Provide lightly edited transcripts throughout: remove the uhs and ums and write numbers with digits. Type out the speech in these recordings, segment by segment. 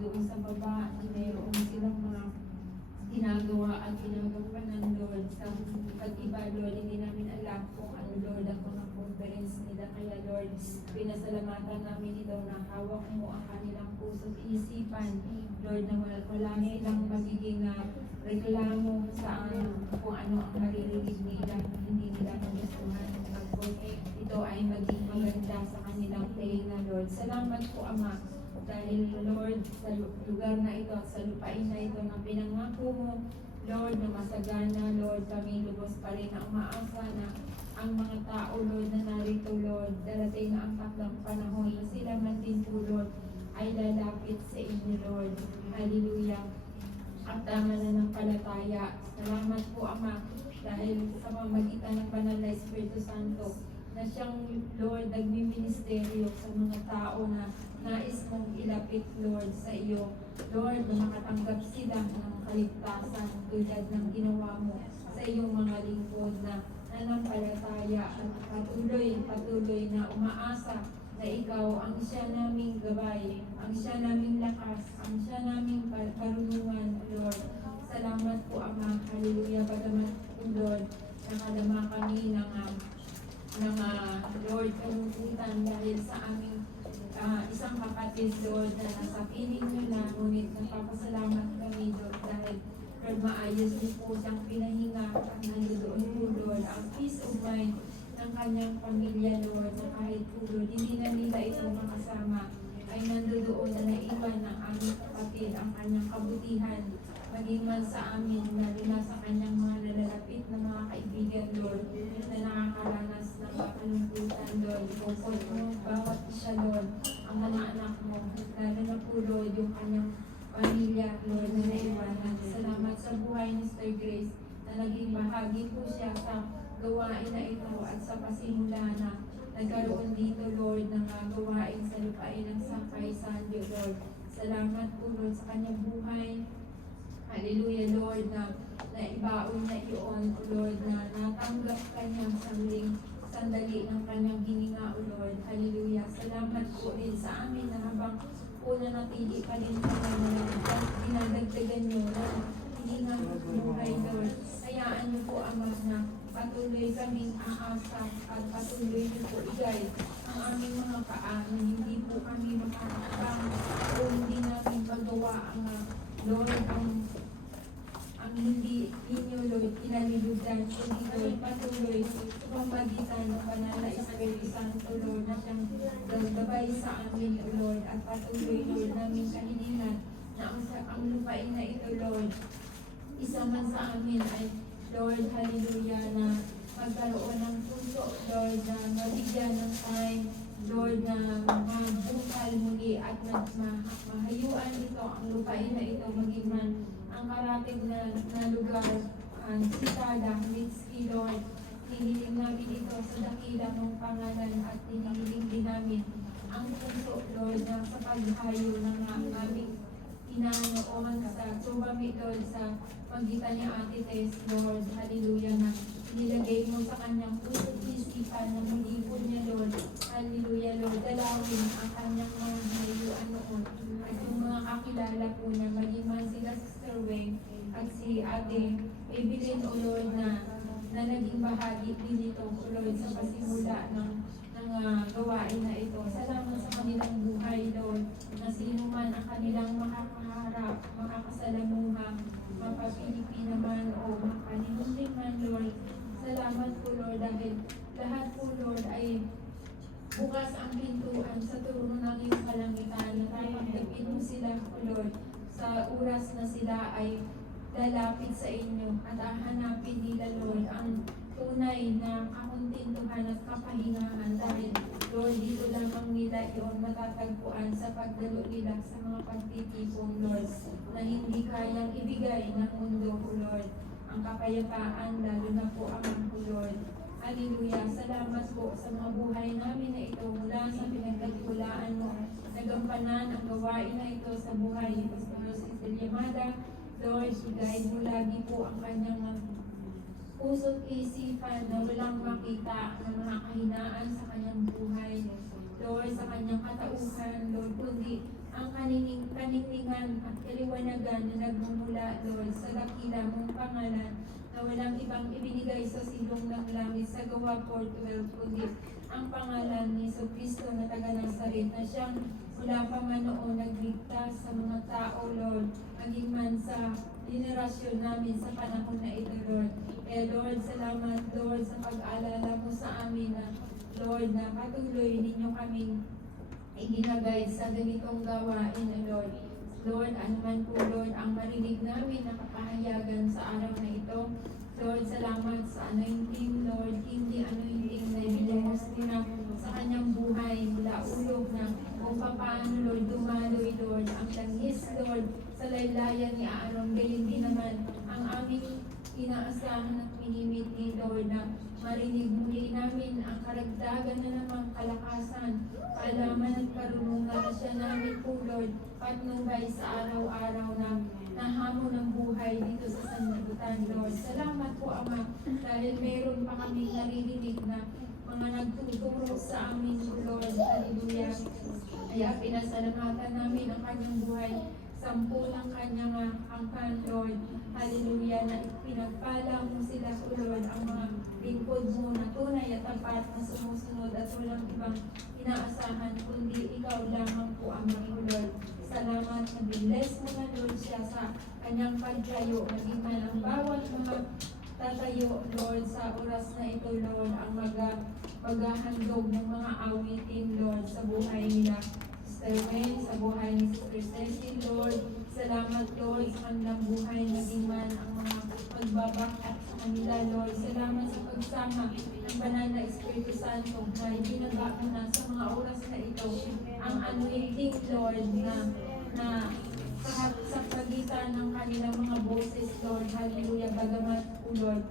doon sa baba, mayroon silang mga ginagawa at ginagampanan, Lord. Sa pag-iba, Lord, hindi namin alam kung ano, Lord, ang mga conference nila. Kaya, Lord, pinasalamatan namin ito na hawak mo ang kanilang puso at isipan, Lord, na wala silang magiging reklamo sa kung ano ang maririnig nila, hindi nila nagustuhan. Ito ay maging maganda sa kanilang na, Lord. Salamat po, Ama, dahil, Lord, sa lugar na ito at sa lupain na ito na pinangako mo, Lord, na masagana, Lord, kami lubos pa rin na umaasa na ang mga tao, Lord, na narito, Lord, darating na ang takdang panahon na sila man din po, Lord, ay lalapit sa inyo, Lord. Hallelujah. At tama na ng palataya. Salamat po, Ama, dahil sa pamamagitan ng Banal na Espiritu Santo, na siyang, Lord, nagmiministeryo sa mga tao na nais mong ilapit, Lord, sa iyo. Lord, na makatanggap sila ng kaligtasan tulad ng ginawa mo sa iyong mga lingkod na nanampalataya at patuloy na umaasa na ikaw ang siya naming gabay, ang siya naming lakas, ang siya naming karunungan, Lord. Salamat po, Ama. Hallelujah. Bagamat po, Lord, nakadama kami ng Lord, kalungkutan dahil sa aming isang kapatid, Lord, na nasa piling nyo na, ngunit nagpapasalamat kami, Lord, dahil, Lord, maayos niyo po siyang pinahinga at nandoon po, Lord, ang peace of mind ng kanyang pamilya, Lord, na kahit po, Lord, hindi na nila ito makasama, ay nandoon na naiwan ng aming kapatid ang kanyang kabutihan, maging man sa amin, lalo na sa kanyang mga nalalapit na mga kaibigan, Lord, na nakakaranas ng kalungkutan, Lord. Comfort mo bawat isa, Lord, ang mga anak mo, lalo na po, Lord, yung kanyang pamilya, Lord, na naiwanan. Salamat sa buhay ni Sister Grace na naging bahagi po siya sa gawain na ito at sa pasimula na nagkaroon dito, Lord, ng gawain sa lupain ng Sakay Sandio, Lord. Salamat po, Lord, sa kanyang buhay. Hallelujah, Lord, na ibaon na iyon, O Lord, na natanggap kanyang sandali ng kanyang hininga, O Lord. Hallelujah. Salamat po rin sa amin na habang una natili pa rin kami na dinadagdagan nyo na hininga buhay, Lord. Hayaan niyo po, Ama, na patuloy kaming aasa at patuloy niyo po i-guide ang aming mga paa na hindi po kami makakapang o hindi namin magawa ang Lord, ang hindi inyo, Lord, kinaliludan, kundi, Lord, patuloy sa pamagitan ng Banal na Espiritu Santo, Lord, na siyang gabay sa amin, O Lord, at patuloy, Lord, namin kahilingan na ang lupain na ito, Lord, isa man sa amin ay, Lord, hallelujah, na magkaroon ng puso, Lord, na mabigyan ng time, Lord, na magbukal muli at mahayuan ito, ang lupain na ito, maging man ang karating na lugar, ang Sitada, Mitski, Lord. Hinihiling namin ito sa dakila mong pangalan at hinihiling din namin ang puso, Lord, na sa paghayo ng aming inanoon sa Subamit, Lord, sa pagitan ni Ate Tess, Lord, hallelujah, na nilagay mo sa kanyang puso isipan na hindi po niya, Lord, hallelujah, Lord, dalawin ang kanyang mga hinayuan noon at yung mga kakilala po niya, maging man sila Sister Weng at si Ate Evelyn, O Lord, na naging bahagi din ito, O Lord, sa pasimula ng gawain na ito. Salamat sa kanilang buhay, Lord, na sino man ang kanilang makakaharap, makakasalamuha, mapapilipi naman o makalimutin man, Lord. Salamat po, Lord, dahil lahat po, Lord, ay bukas ang pintuan sa trono ng iyong kalangitan na tatanggapin mo sila, O Lord, sa oras na sila ay lalapit sa inyo at hahanapin nila, Lord, ang tunay na kakuntintuhan at kapahingahan dahil, Lord, dito lamang nila iyon matatagpuan sa pagdalo nila sa mga pagtitipon, Lord, na hindi kayang ibigay ng mundo, O Lord, ang kapayapaan, lalo na po ang O Lord. Hallelujah. Salamat po sa mga buhay namin na ito mula sa pinagkatiwalaan mo. Nagampanan ang gawain na ito sa buhay ni Pastor Rosita Yamada. Lord, i-guide mo lagi po ang kanyang puso't isipan na walang makita ng mga kahinaan sa kanyang buhay. Lord, sa kanyang katauhan, Lord, kundi ang kaningningan at kaliwanagan na nagmumula, Lord, sa dakila mong pangalan na walang ibang ibinigay sa silong ng langit sa Gawa 4:12, kundi ang pangalan ni Jesucristo na taga Nazaret na siyang mula pa man noon nagligtas sa mga tao, Lord, maging man sa generasyon namin sa panahon na ito, Lord. Kaya Lord, salamat, Lord, sa pag-alala mo sa amin na, Lord, na patuloy ninyo kaming iginagay sa ganitong gawain, Lord. Lord, anuman po, Lord, ang marinig namin na kapahayagan sa araw na ito. Lord, salamat sa anointing, Lord, hindi anointing na ibinigos mo na sa kanyang buhay mula ulog na kung paano, Lord, dumaloy, Lord, ang langis, Lord, sa laylayan ni Aaron. Gayon din naman ang aming inaasahan at minimiti, Lord, na marinig muli namin ang karagdagan na namang kalakasan, kaalaman at karunungan na siya namin po, Lord, patnubay sa araw-araw na nahamon ng buhay dito sa sanlibutan, Lord. Salamat po, Ama, dahil meron pa kaming naririnig na mga nagtuturo sa amin, Lord. Hallelujah. Kaya pinasalamatan namin ang kanyang buhay, 10 ng kanyang angkan, Lord. Hallelujah, na pinagpala mo sila, Lord, ang mga lingkod mo na tunay at tapat na sumusunod at walang ibang inaasahan, kundi ikaw lamang po, Ama ko, Lord. Salamat na bless mo na, Lord, siya sa kanyang pagtayo, maging man ang bawat mga tatayo, Lord, sa oras na ito, Lord, ang maghahandog ng mga awitin, Lord, sa buhay nila. Sister, sa buhay ni Sister Cecil, Lord. Salamat, Lord, sa kanilang buhay, naging man ang mga pagbabakat sa kanila, Lord. Salamat sa pagsama ng Banal na Espiritu Santo na ibinaba mo na sa mga oras na ito ang anointing, Lord, na sa pagitan ng kanilang mga boses, Lord. Hallelujah. Bagamat po, Lord,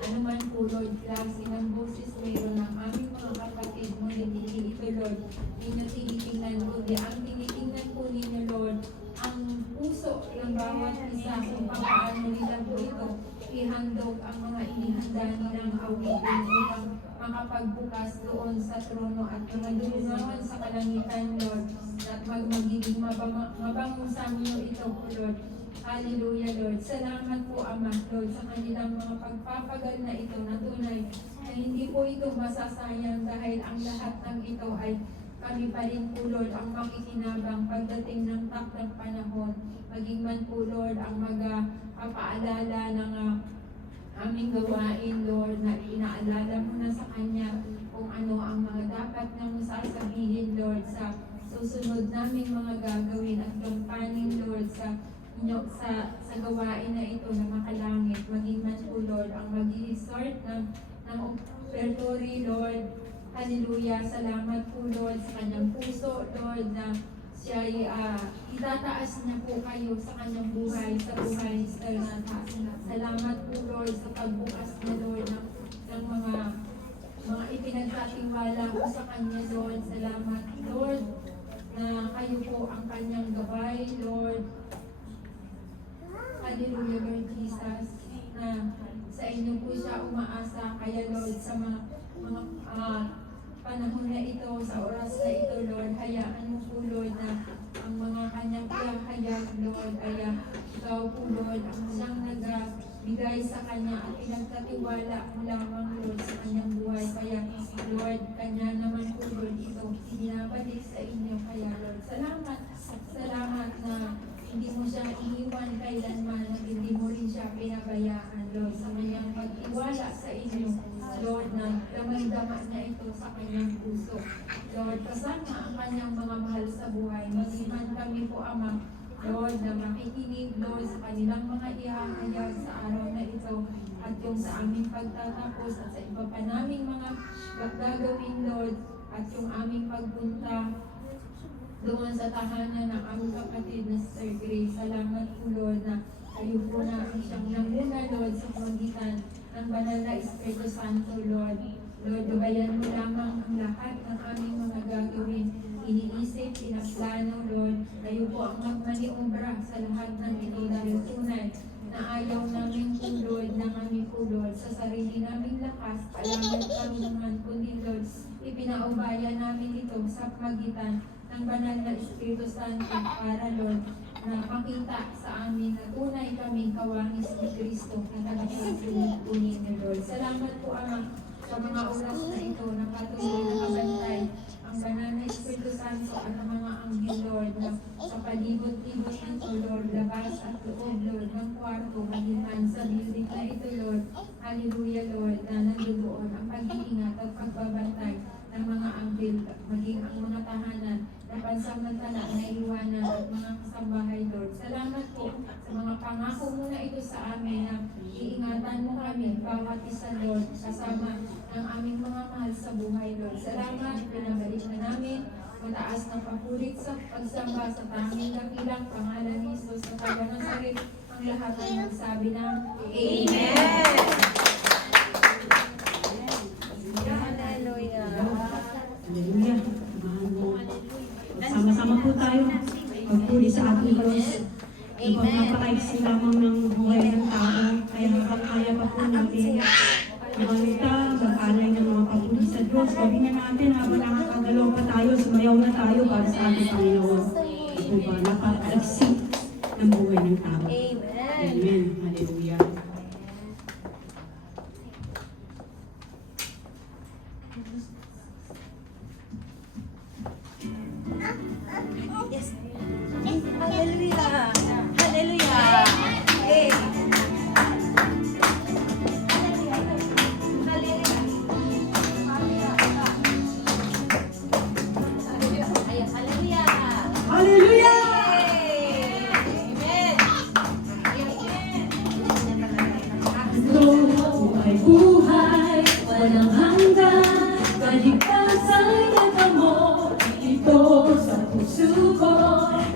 ano man po, Lord, klase ng boses mayroon ng aming mga kapatid mo, hindi ito, Lord, ninyo tinitingnan, kundi ang tinitingnan po ninyo, Lord, ang puso ng bawat isa kung paano nila po ito ihandog ang mga inihanda nilang awitin upang makapagbukas doon sa trono at mga dulungawan sa kalangitan, Lord, at magiging mabango sa inyo ito po, Lord. Hallelujah, Lord. Salamat po, Ama, Lord, sa kanilang mga pagpapagal na ito na tunay na hindi po ito masasayang dahil ang lahat ng ito ay kami pa rin po, Lord, ang makikinabang pagdating ng takdang panahon. Maging man po, Lord, ang magpapaalala ng aming gawain, Lord, na inaalala mo na sa Kanya kung ano ang mga dapat na mo sasabihin, Lord, sa susunod naming mga gagawin at gampanin, Lord, sa gawain na ito na makalangit. Maging man po, Lord, ang mag-i-resort ng operatory, Lord. Hallelujah. Salamat po, Lord, sa kanyang puso, Lord, na siya itataas niya po kayo sa kanyang buhay, sa buhay ni Sir Nata. Salamat po, Lord, sa pagbukas na, Lord, ng mga ipinagkatiwala po sa kanya, Lord. Salamat, Lord, na kayo po ang kanyang gabay, Lord. Hallelujah, Lord Jesus, na sa inyo po siya umaasa. Kaya, Lord, sa mga panahon na ito, sa oras na ito, Lord, hayaan mo po, Lord, na ang mga kanyang pinahayag, Lord, ay ikaw po, Lord, ang siyang nagbigay sa kanya at pinagkatiwala mo lamang, Lord, sa kanyang buhay. Kaya, Lord, kanya naman po, Lord, ito binabalik sa inyo. Kaya, Lord, salamat na hindi mo siya iniwan kailanman at hindi mo rin siya pinabayaan, Lord, sa kanyang pag-iwala sa inyo, Lord, na damay-dama niya ito sa kanyang puso. Lord, kasama ang kanyang mga mahal sa buhay. Magiman kami po, Ama, Lord, na makikinig, Lord, sa kanilang mga ihahayag sa araw na ito at yung sa aming pagtatapos at sa iba pa naming mga gagawin, Lord, at yung aming pagpunta doon sa tahanan ng aming kapatid na Sister Grace. Salamat po, Lord, na kayo po na siyang nanguna, Lord, sa pamagitan ng Banal na Espiritu Santo, Lord. Lord, gabayan mo lamang ang lahat ng aming mga gagawin. Iniisip, pinaplano, Lord. Kayo po ang magmaniobra sa lahat ng ito dahil tunay na ayaw namin po, Lord, na kami po, Lord, sa sarili naming lakas, alam at karunungan, kundi, Lord, ipinaubaya namin ito sa pagitan ng banal na Espiritu Santo para, Lord, na makita sa amin na tunay kaming kawangis ni Kristo na tagapagsulit niyo, Lord. Salamat po, Ama, sa mga oras na ito na patuloy na kabantay ang banal na Espiritu Santo at ang mga anghel, Lord, na sa palibot-libot nito, Lord, labas at loob, Lord, ng kwarto, maging man sa building na ito, Lord. Hallelujah, Lord, na nandoon ang pag-iingat at pagbabantay ng mga anghel, maging ang mga tahanan na pansamantala na iwanan at mga kasambahay, Lord. Salamat po sa mga pangako mo na ito sa amin na iingatan mo kami, bawat isa, Lord, kasama ng aming mga mahal sa buhay, Lord. Salamat, pinabalik na namin mataas na papurit sa pagsamba sa tanging dakilang pangalan ni Jesus sa Taga-Nazaret, ang lahat ay magsabi ng Amen. Hallelujah. Sama-sama po tayo magpuli sa ating Diyos. Napaka-excited lamang ng buhay ng tao. Kaya habang kaya pa po natin makamita, mag-alay ng mga papuli sa Diyos. Gawin na natin habang nakakagalaw pa tayo, sumayaw na tayo para sa ating Panginoon. Ito ba? Napaka-excited ng buhay ng tao. Amen. Hallelujah. Yes. Hallelujah. Hallelujah. Hey. Hallelujah! Ito ay buhay, walang hanggan, kaligtasan at amor. Ito sa puso ko,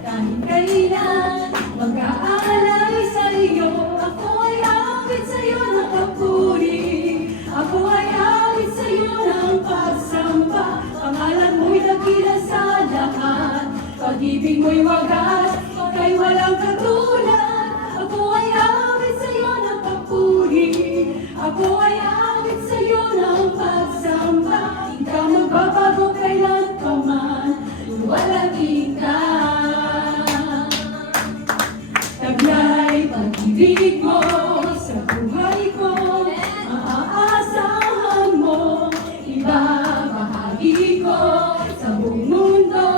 kahit kailan mag-aalay sa iyo. Ako ay awit sa iyo ng papuri, ako ay awit sa iyo ng pagsamba. Pangalan mo'y dakila sa lahat, pag-ibig mo'y wagas, kay walang katulad. Ako ay awit sa iyo ng papuri, ako ay awit sa iyo ng pagsamba. Ikaw magbabago kailan pa man, luwalhati ka. Taglay pag-ibig mo sa buhay ko, maaasahan mo, ibabahagi ko sa buong mundo.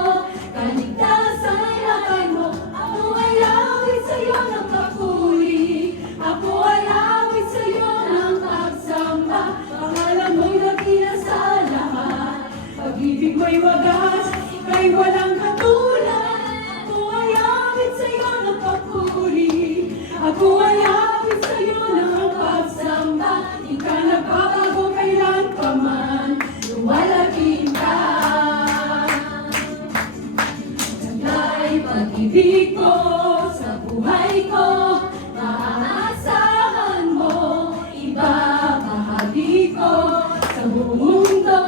Kaligtasan ay lakay mo, ako ay awit sa iyo ng papuri, ako ay awit sa iyo ng pagsamba. Pangalan mo'y dakila sa lahat, pag-ibig mo'y wagas, kay walang katulad. Ako ay awit sa iyo ng papuri, ako ay awit sa iyo ng pagsamba. Di ka nagbabago kailan pa man, luwalhati ka. Taglay pag-ibig ko sa buhay ko, maaasahan mo, ibabahagi ko sa buong mundo.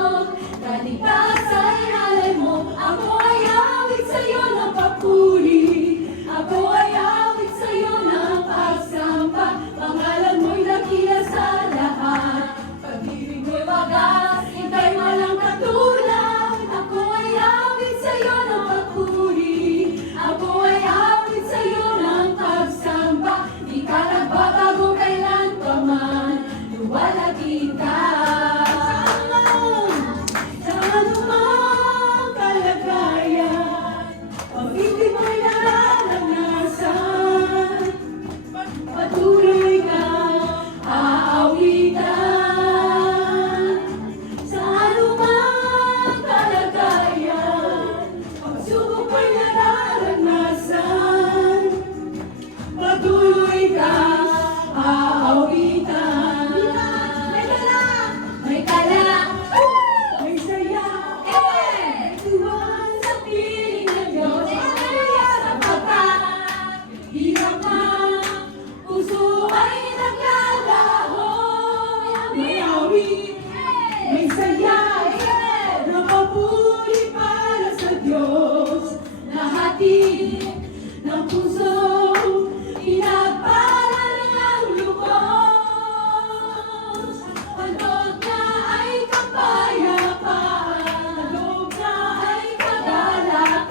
Kaligtasan ay alay mo, ako ay awit sa iyo ng papuri, ako ay awit sa iyo ng pagsamba. Pangalan mo'y dakila sa lahat, pag-ibig mo'y wagas, ika'y walang katulad. Ako ay awit sa iyo ng papuri, ako ay awit sa iyo ng pagsamba. Di ka nagbabago kailan pa man, luwalhati ka. Sa anumang kalagayan, pag-ibig mo'y nararanasan, patuloy kang aawitan. Sa anumang kalagayan, pagsubok mo'y nararanasan, patuloy kang aawitan. May tala, may saya, may tuwan sa piling ng Diyos. Sapagkat hirap na, puso ay naglalaho. May awit, may saya, na papuri para sa Diyos. Lahatin ng puso, pinagpala ng lubos. Pagod na ay kapayapaan, loob na ay kagalakan.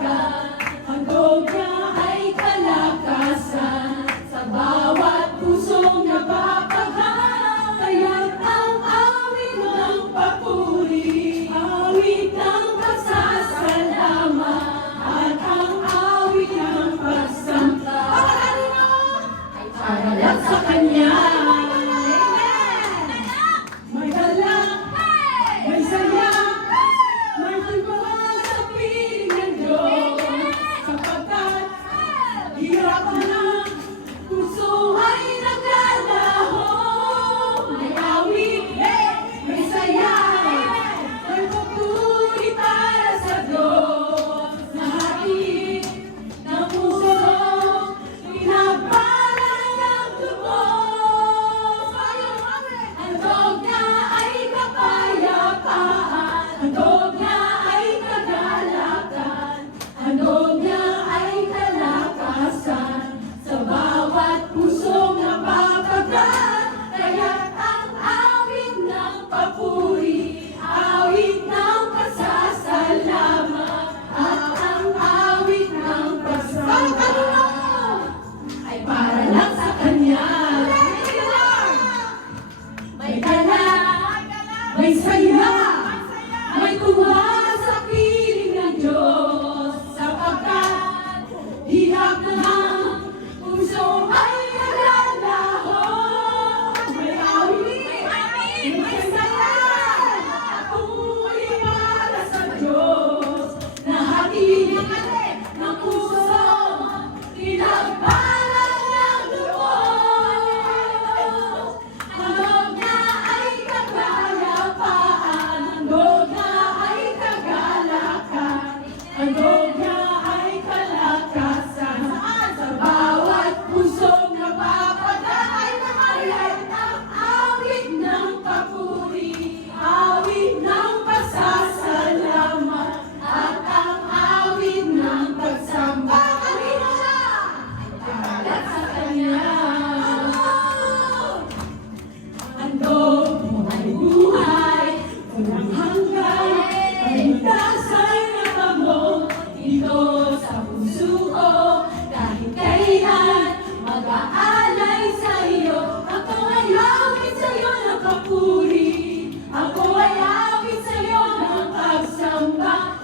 sa puso ko. Kahit kailan mag-aalay sa iyo. Ako ay awit sa iyo ng papuri. Ako ay awit sa iyo ng pagsamba.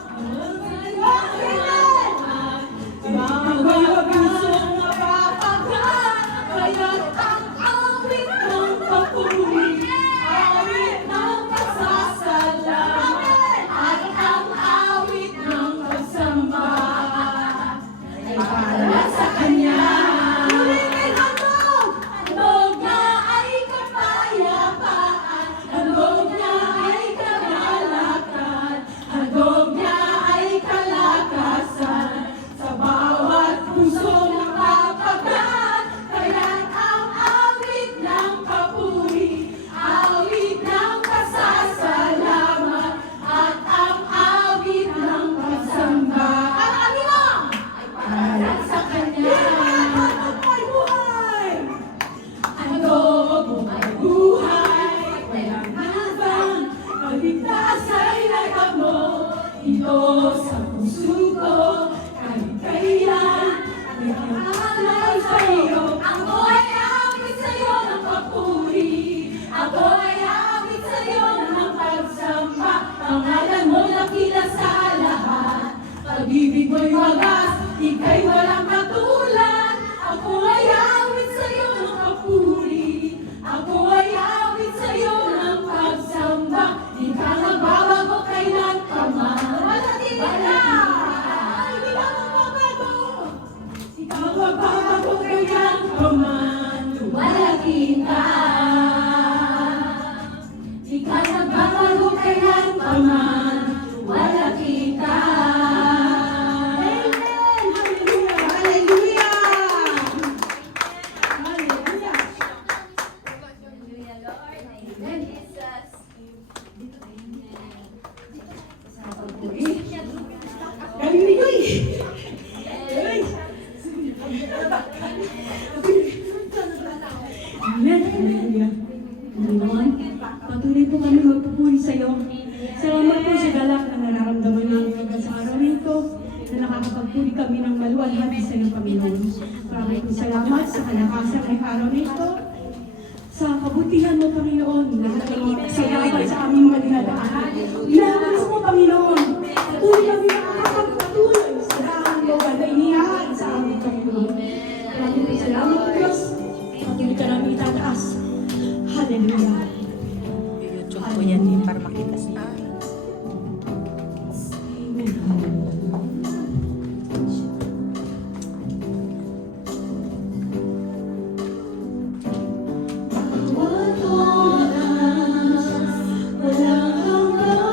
Mga pusong napapagat, kaya't ang awit ng papuri, awit ng pasasalamat, at ang awit ng pagsamba ay para sa Kanya. Handog na ay kapayapaan, handog na ay kagalakan, handog na ay kalakasan, sa bawat pusong nakapagat, kaya't ang awit ng papuri, awit ng pasasalamat, at ang awit ng pagsamba. Ang anilang ay para sa Kanya. Handog mo ay buhay, walang hanggang, kaligtas ay nagamo, ito sa puso ko, kahit kailan, nag-aalay sa iyo. Ako ay awit sa iyo ng papuri, ako ay awit sa iyo ng pagsamba, pangalan mo nakila sa lahat, pag-ibig mo'y wagas, ika'y walang katulad. Ako ay awit sa iyo ng papuri, ako ay awit sa iyo ng pagsamba, di ka nagbabago kailan pa man. Hindi ka magbabago, di ka magbabago kailan pa man. Lumalaki ka, di ka nagbabago kailan pa man. Lumalaki ka. Hallelujah! Galing ni Joy! Amen. Hallelujah. Panginoon, patuloy po kami magpupuri sa iyo. Salamat po sa galak na nararamdaman namin hanggang sa araw nito na nakakapagpuri kami ng maluwalhati sa iyo, Panginoon. Maraming po salamat sa kalakasan ng araw nito. Sa kabutihan mo, Panginoon, lahat ng mga kasalamat sa aming mga dinadaan. Inaalis mo, Panginoon. Patuloy kami nakakapagpatuloy sa daan mo at inihaan sa aming Panginoon. Maraming po salamat, Diyos. Patuloy ka namin itataas. Hallelujah. YouTube ko yan din para makita siya. Walang hanggang,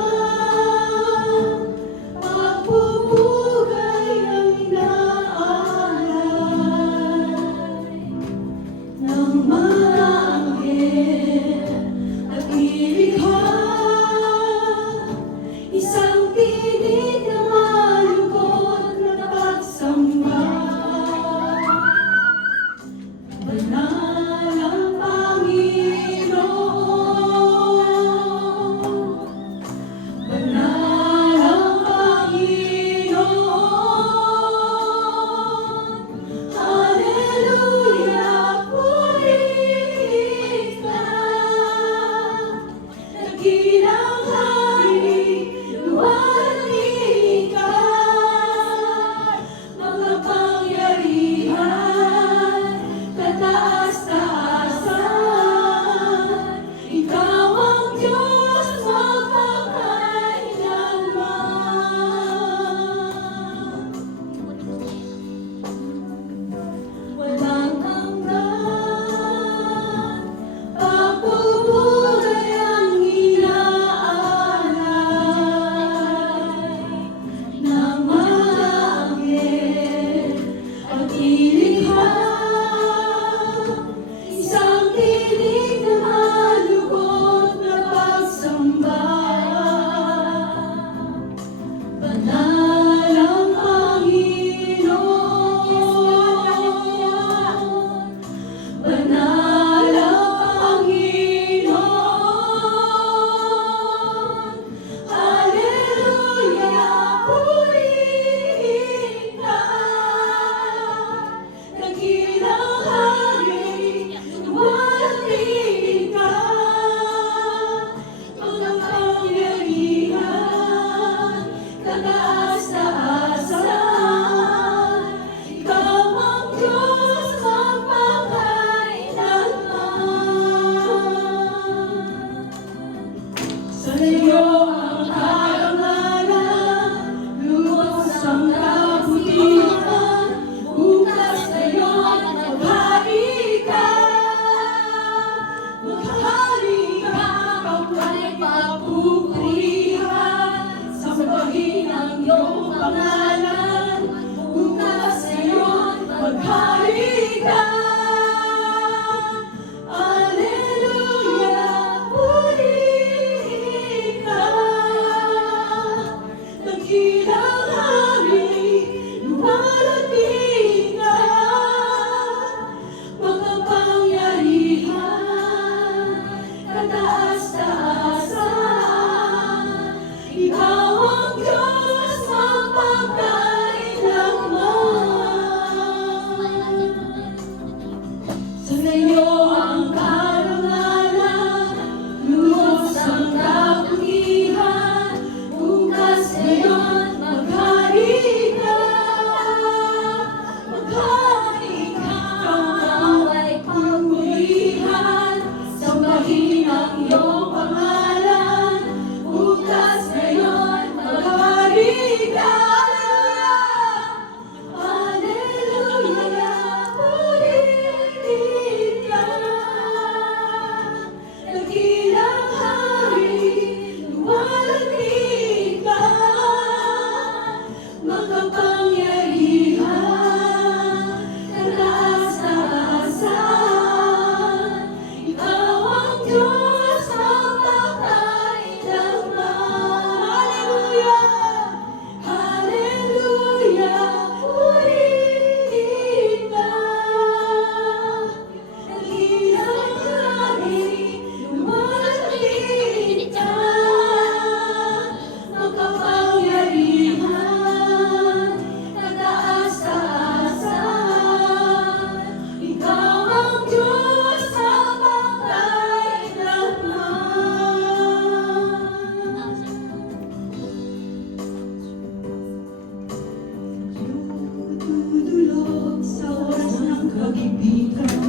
pag-ibigan.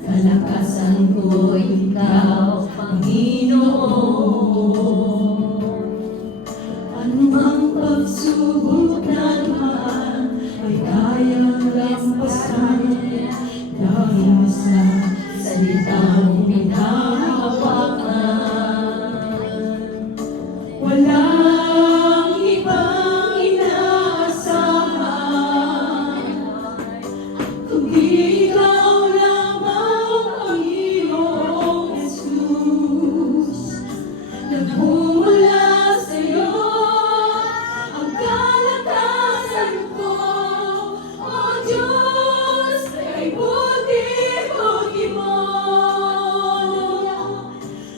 Kalakasan ko ikaw, Panginoon. Anumang pagsubok na dumaan ay kayang lampasan dahil sa salitang pinahawakan. Walang ibang inaasahan kundi ikaw lamang, Panginoong Jesus. Nagmumula sa'yo ang kalakasan ko, O Diyos, kay buti-buti mo.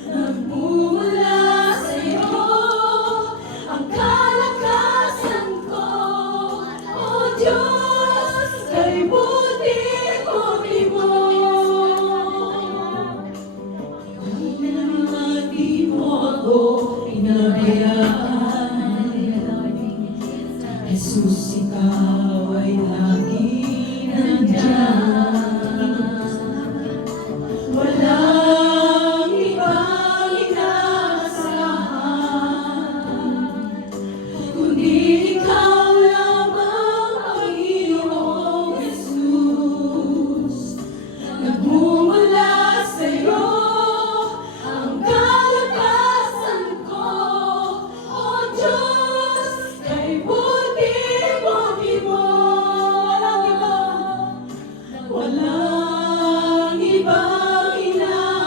Nagmumula sa'yo ang kalakasan ko, O Diyos, kay buti-buti mo. Di mo ako pinabayaan, Jesus, ikaw ay lagi nandyan. Walang ibang inaasahan kundi ikaw lamang, Panginoong Jesus. Nagmumula sa'yo ang kalakasan ko, O Diyos, kay buti-buti mo. Walang ibang inaasahan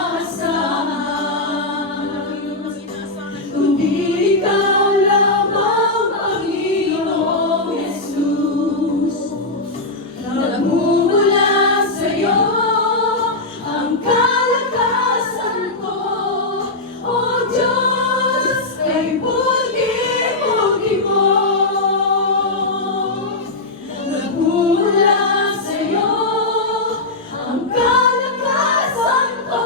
kundi ikaw lamang, Panginoong Jesus. Nagmumula sa'yo ang kalakasan ko, O Diyos, kay buti-buti mo. Nagmumula sa'yo ang kalakasan ko,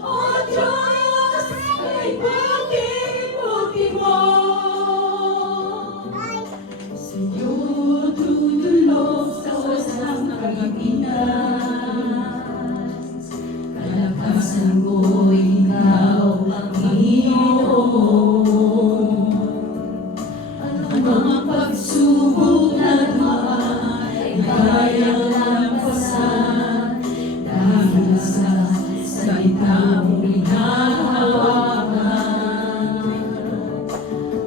O Diyos, kay buti-buti mo. Sa'yo tutulog sa wasang kaibigan. Kalakasan ko ikaw, Panginoon. Anumang pagsubok na dumaan ay kayang lampasan dahil sa salitang pinahawakan.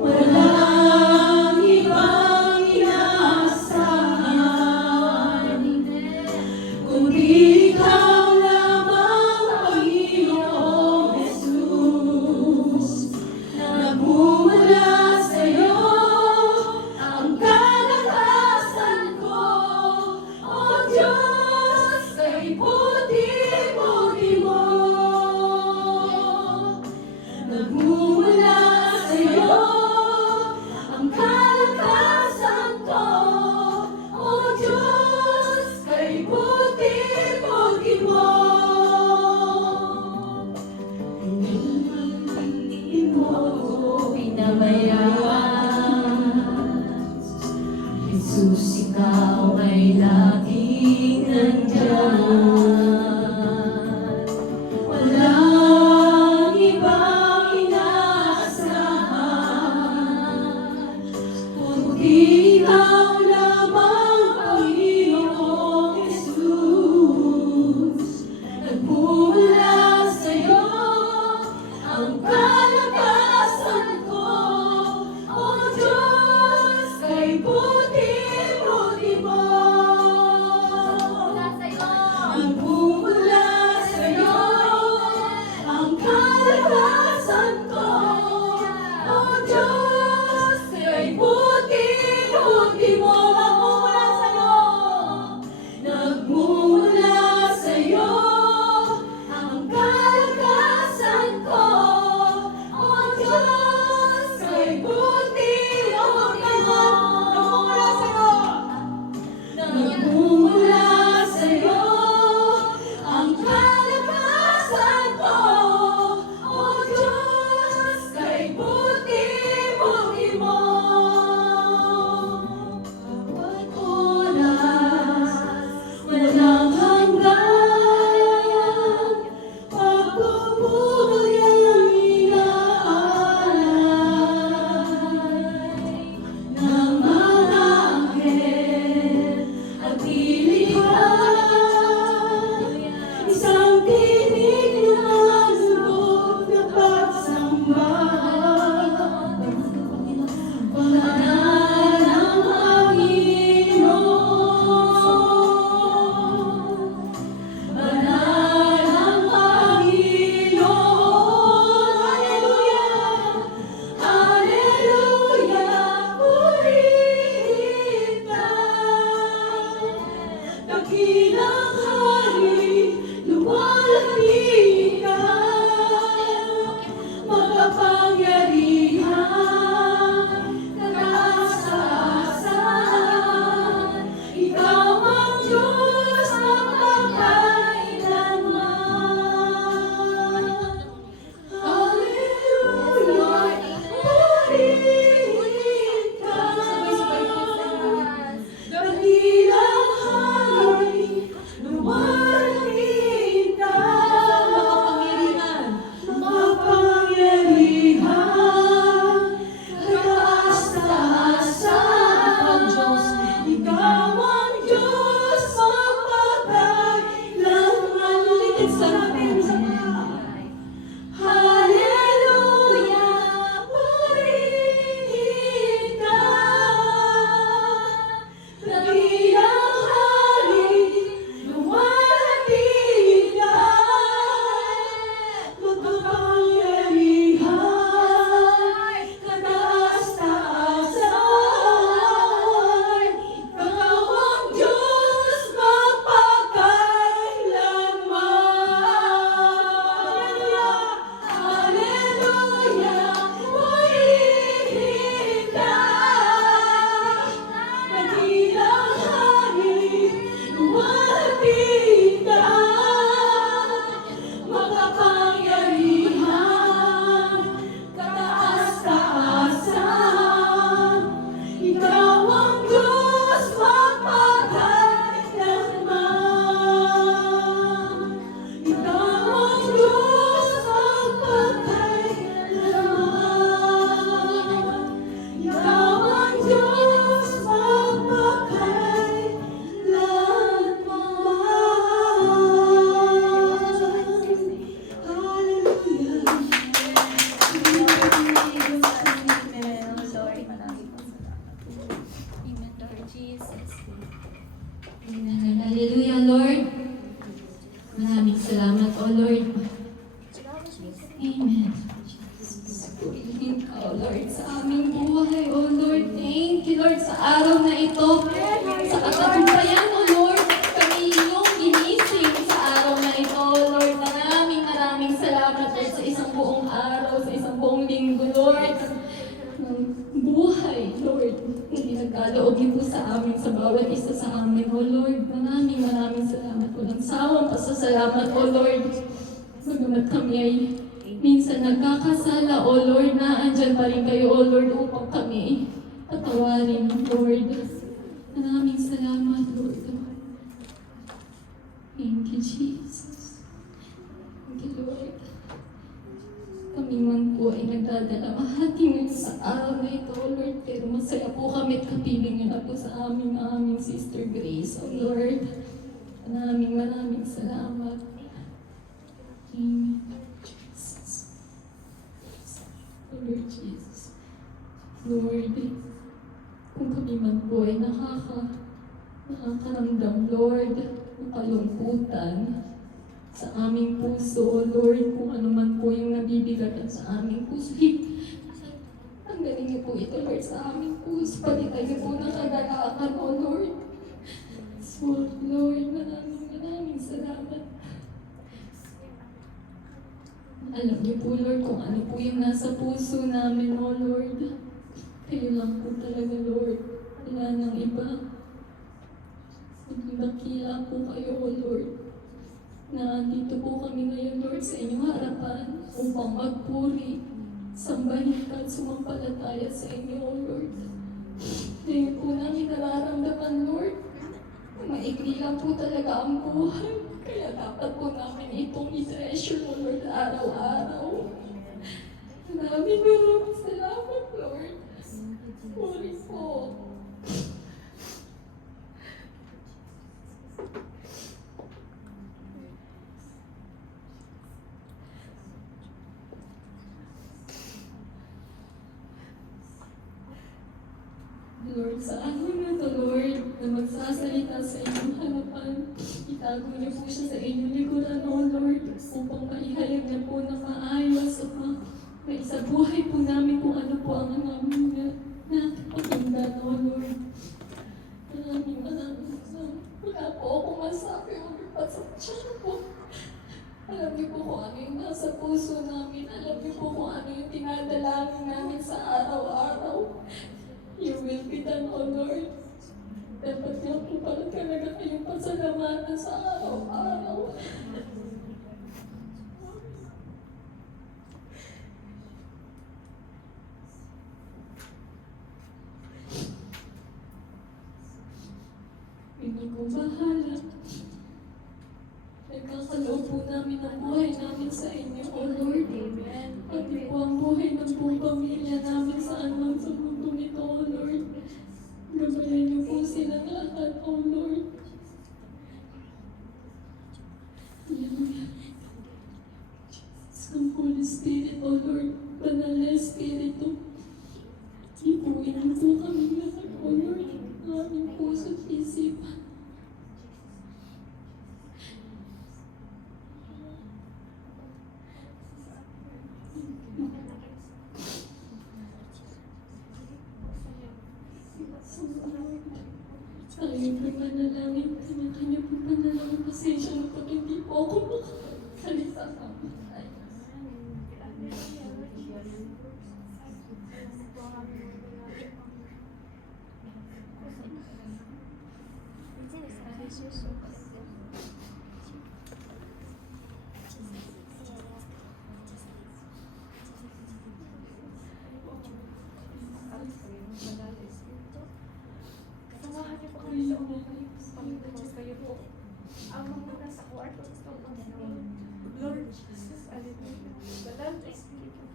Walang ibang inaasahan kundi ikaw lamang, Panginoong Jesus. Nagmumula sa'yo ang kalakasan ko, O Diyos, kay buti-buti mo. Nagmumula sa'yo ang kalakasan ko, O Diyos, kay buti-buti mo. Hindi mo ako pinabayaan, Jesus, ikaw ay laging nandyan. Walang ibang inaasahan kundi ikaw lamang, Panginoong Jesus. Nagmumula sa'yo ang kalakasan ko, O Diyos, kay buti-buti mo. Nagmumula Jesus. Amen. Hallelujah, Lord. Maraming salamat, O Lord. Amen. Purihin ka, O Lord, sa aming buhay, O Lord. Thank you, Lord, sa araw na ito. Sa katagumpayan, O Lord, kami iyong ginising sa araw na ito, O Lord. Maraming salamat, Lord, sa isang buong araw, sa isang buong linggo, Lord. Ng buhay, Lord, na pinagkaloob niyo po sa amin, sa bawat isa sa amin, O Lord. Maraming salamat. Walang sawang pasasalamat, O Lord. Bagamat kami ay minsan nagkakasala, O Lord, na andyan pa rin kayo, O Lord, upang kami patawarin, Lord. Maraming salamat, Lord. Thank you, Jesus. Thank you, Lord. Kami man po ay nagdadala mahati sa araw na ito, O Lord, pero masaya po kami at kapiling niyo na po sa aming Sister Grace, O Lord. Maraming salamat. Amen. Jesus. Lord Jesus. Lord, kung kami man po ay nakakaramdam, Lord, ng kalungkutan sa aming puso, O Lord, kung ano man po yung nabibigatan sa aming puso, tanggalin niyo po ito, Lord, sa aming puso, pati tayo po nakagalakan, O Lord. So, Lord, maraming salamat. Alam niyo po, Lord, kung ano po yung nasa puso namin, O Lord. Kayo lang po talaga, Lord. Wala nang iba. Dakila po kayo, O Lord. Nandito po kami ngayon, Lord, sa inyong harapan upang magpuri, sambahin ka at sumampalataya sa inyo, O Lord. Ngayon po namin nararamdaman, Lord, maikli lang po talaga ang buhay. Kaya dapat po namin itong i-treasure, O Lord, araw-araw. Maraming salamat, Lord. Sorry po. Lord, sa araw na ito, Lord, na magsasalita sa inyong harapan, itago niyo po siya sa inyong likuran, O Lord, upang maihayag niya po na maayos at maisabuhay po namin kung ano po ang namin napakinggan, O Lord. Maraming salamat. Wala po akong masabi, O Lord, pasensya po. Alam niyo po kung ano yung nasa puso namin. Alam niyo po kung ano yung tinadalangin namin sa araw-araw. Your will be done, O Lord. Dapat niyo po pala talaga kayong pasalamatan sa araw-araw. Hindi ko bahala. Nagkakaloob po namin ang buhay namin sa inyo, O Lord. Pati po ang buhay ng buong pamilya namin saan man sa mundo nito, O Lord. Gabayan niyo po silang lahat, O Lord. Hallelujah. Sa Holy Spirit, O Lord, Banal na Espiritu, ipuin niyo po kami lahat, O Lord, ang aming puso at isipan. Tayong panalangin, kanya-kanya po panalangin, pasensya na pag hindi po ako makasalita sa buhay. Samahan niyo po kami sa umuwi. Panginoon, kayo po. Ang mga nasa kwarto sa Panginoon. Lord Jesus, hallelujah. Banal na Espiritu.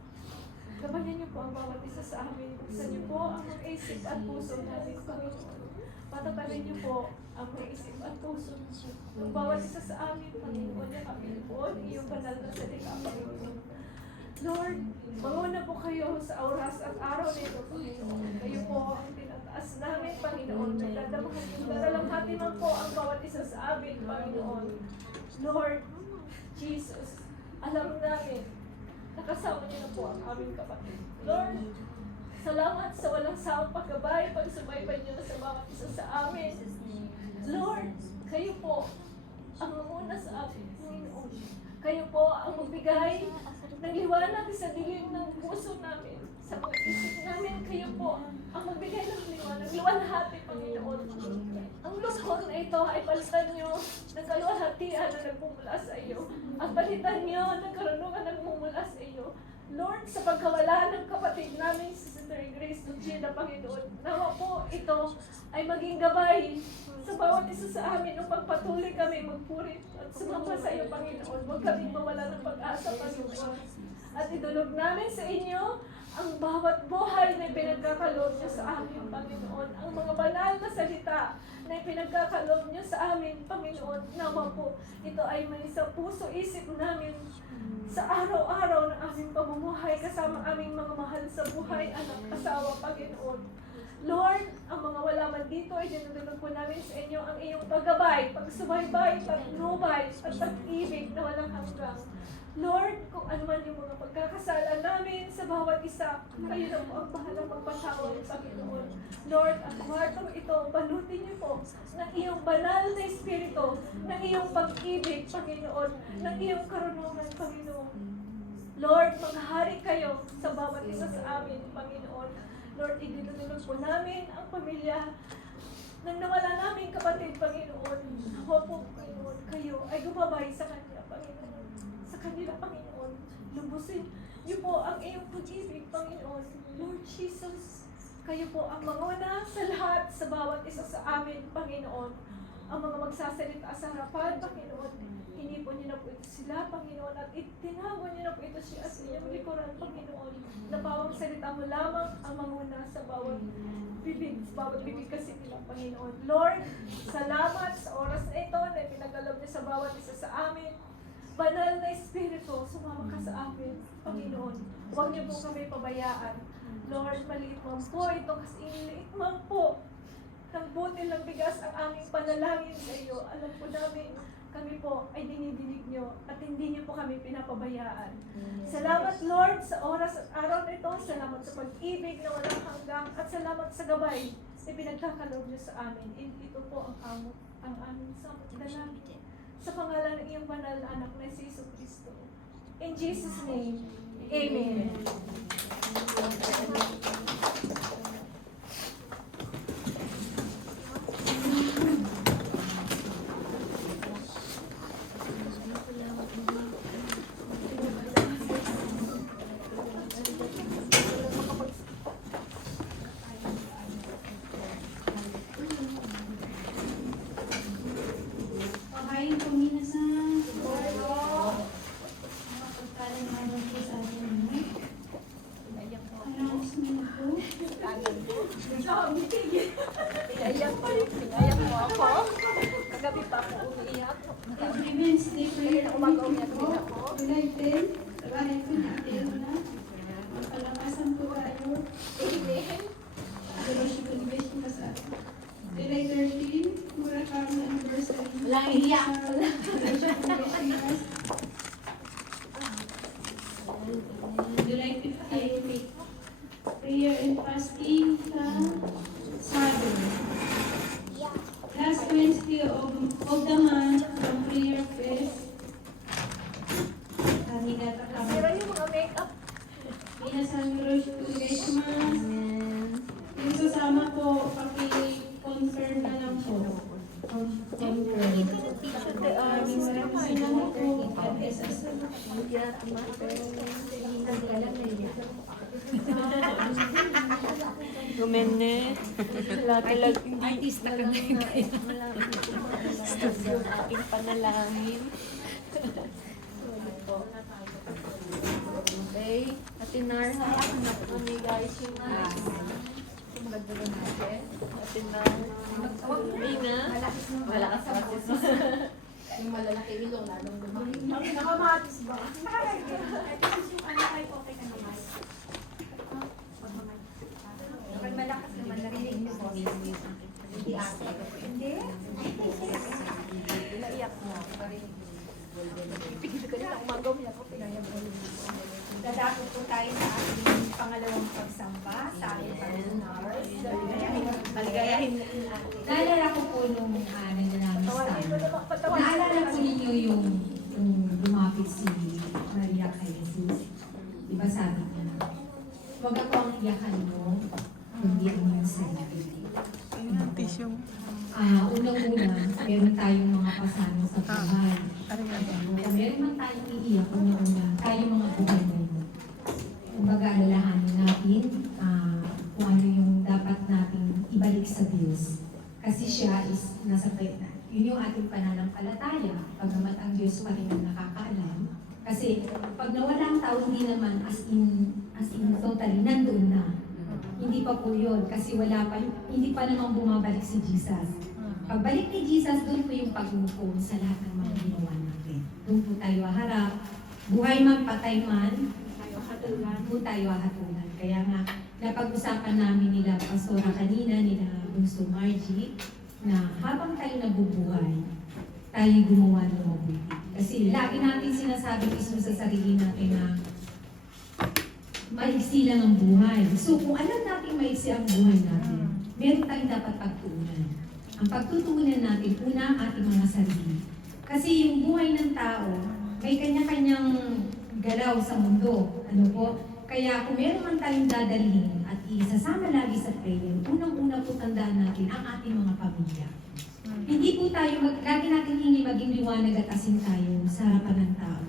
Gabayan niyo po ang bawat isa sa amin. Buksan niyo po ang mga isip at puso namin, Panginoon. Patatalin niyo po ang mga isip at puso ng bawat isa sa amin, Panginoon. Na kami po ang iyong banal na salita, Panginoon. Lord, manguna po kayo sa oras at araw nito, Panginoon. Kayo po ang pinataas tinataas namin, Panginoon. Nagdadalamhati man po ang bawat isa sa amin, Panginoon. Lord Jesus, alam namin, nakasama niyo na po ang aming kapatid. Lord, salamat sa walang sawang paggabay, pagsubaybay niyo sa bawat isa sa amin. Lord, kayo po ang muna sa amin, Panginoon. Kayo po ang magbigay ng liwanag sa dilim ng puso namin. Sa mga isip namin, kayo po ang magbigay ng liwanag. Luwalhati, Panginoon. Ang lungkot na ito ay palitan niyo ng kaluwalhatian na nagmumula sa iyo. Ang palitan niyo ng karunungan na nagmumula sa iyo. Lord, sa pagkawala ng kapatid namin si Sister Grace Lucina, Panginoon, nawa po ito ay maging gabay sa bawat isa sa amin upang patuloy kami magpuri at sumamba sa iyo, Panginoon. Huwag kaming mawala ng pag-asa, Panginoon. At idulog namin sa inyo ang bawat buhay na pinagkakaloob niyo sa amin, Panginoon. Ang mga banal na salita na pinagkakaloob niyo sa amin, Panginoon. Nawa po, ito ay may sa puso isip namin sa araw-araw ng aming pamumuhay kasama aming mga mahal sa buhay, anak, asawa, Panginoon. Lord, ang mga wala man dito ay dinudulog po namin sa inyo ang iyong paggabay, pagsubaybay, patnubay, at pag-ibig na walang hanggang. Lord, kung ano man yung mga pagkakasala namin sa bawat isa, kayo na po ang bahalang magpatawad, Panginoon. Lord, ang kwartong ito, balutin niyo po ng iyong banal na espiritu, ng iyong pag-ibig, Panginoon, ng iyong karunungan, Panginoon. Lord, maghahari kayo sa bawat isa sa amin, Panginoon. Lord, idinulog po namin ang pamilya nang nawala namin kapatid, Panginoon. Ako po, Panginoon, kayo ay gumabay sa kanya, Panginoon. Sa kanila, Panginoon. Lubusin niyo po ang iyong pag-ibig, Panginoon. Lord Jesus, kayo po ang manguna sa lahat, sa bawat isa sa amin, Panginoon. Ang mga magsasalita sa harapan, Panginoon. Hinipon niyo na po ito sila, Panginoon, at itinago niyo na po ito siya sa inyong likuran, Panginoon. Na bawang salita mo lamang ang manguna sa bawat bibig kasi nila, Panginoon. Lord, salamat sa oras na ito na pinagalob niyo sa bawat isa sa amin. Banal na Espiritu, sumama ka sa amin, Panginoon. Huwag niyo po kami pabayaan. Lord, maliit man po ito kasi iliit man po ng butil ng bigas ang aming panalangin sa iyo. Alam po namin, kami po ay dinidinig niyo at hindi niyo po kami pinapabayaan. Salamat, Lord, sa oras at araw na ito. Salamat sa pag-ibig na walang hanggang at salamat sa gabay na pinagkakaloob niyo sa amin. Ito po ang aming samot dalangin. Sa pangalan ng iyong banal na anak na si Jesus Cristo. In Jesus' name, Amen. Iyak mo ako. Kagabi pa ako umiiyak. Every Wednesday, prayer meeting po. July 10, tagahin po natin na. Palakasan po tayo. Amen. Devotion convention pa sa July 13, Murakami anniversary. Walang iyak. Devotion convention. July 15, prayer and fasting sa Saturday. Last Wednesday of the month, from prayer fest. Kami natakama. Sira yung mga makeup. Inasang Rosh Christmas. Yung sasama po, paki-confirm na lang po. Confirm. Maraming salamat po. God bless us. Gumene. Talag artista ka na yung aking panalangin. Okay, Ate Narha, kami guys yung magdala natin. Ate Narha, hindi nga. Malakas sa boses mo. Yung malalaki ilong, lalong lumaki. Nakamatis ba? Pag malakas naman, narinig mo. Si ate. Hindi. Naiyak mo. Pipigil ka nila, umagaw niya ako. Dadako po tayo sa ating pangalawang pagsamba sa ating Panginoon. Maligayahin natin natin. Naalala ko po nung nananamis tayo. Naalala po ninyo yung lumapit si Maria kay Jesus. Diba sabi niya, huwag ako ang iyakan mo, kundi ang iyong sarili. Unang-una, meron tayong mga pasano sa buhay. Kung meron man tayong iiyak, unang-una, tayong mga buhay na yun. Kumbaga, alalahanin natin kung ano yung dapat nating ibalik sa Diyos. Kasi siya is nasa na. Yun yung ating pananampalataya. Pagamat ang Diyos pa rin ang nakakaalam. Kasi pag nawala ang tao, hindi naman as in totally, nandoon na. Hindi pa po yun. Kasi hindi pa naman bumabalik si Jesus. Pagbalik ni Jesus, doon po yung pag-upo sa lahat ng mga ginawa natin. Doon po tayo haharap. Buhay man, patay man, doon tayo hahatulan. Kaya nga, napag-usapan namin nila Pastora kanina, nila Bunso Margie, na habang tayo nabubuhay, tayo gumawa ng mabuti. Kasi lagi natin sinasabi mismo sa sarili natin na maiksi lang ang buhay. So kung alam natin maiksi ang buhay natin, meron tayong dapat pagtuunan. Ang pagtutuunan natin, una ang ating mga sarili. Kasi yung buhay ng tao, may kanya-kanyang galaw sa mundo. Ano po? Kaya kung meron man tayong dadalhin at isasama lagi sa prayer, unang-una po tandaan natin ang ating mga pamilya. Hindi po tayo, lagi natin hindi maging liwanag at asin tayo sa harapan ng tao.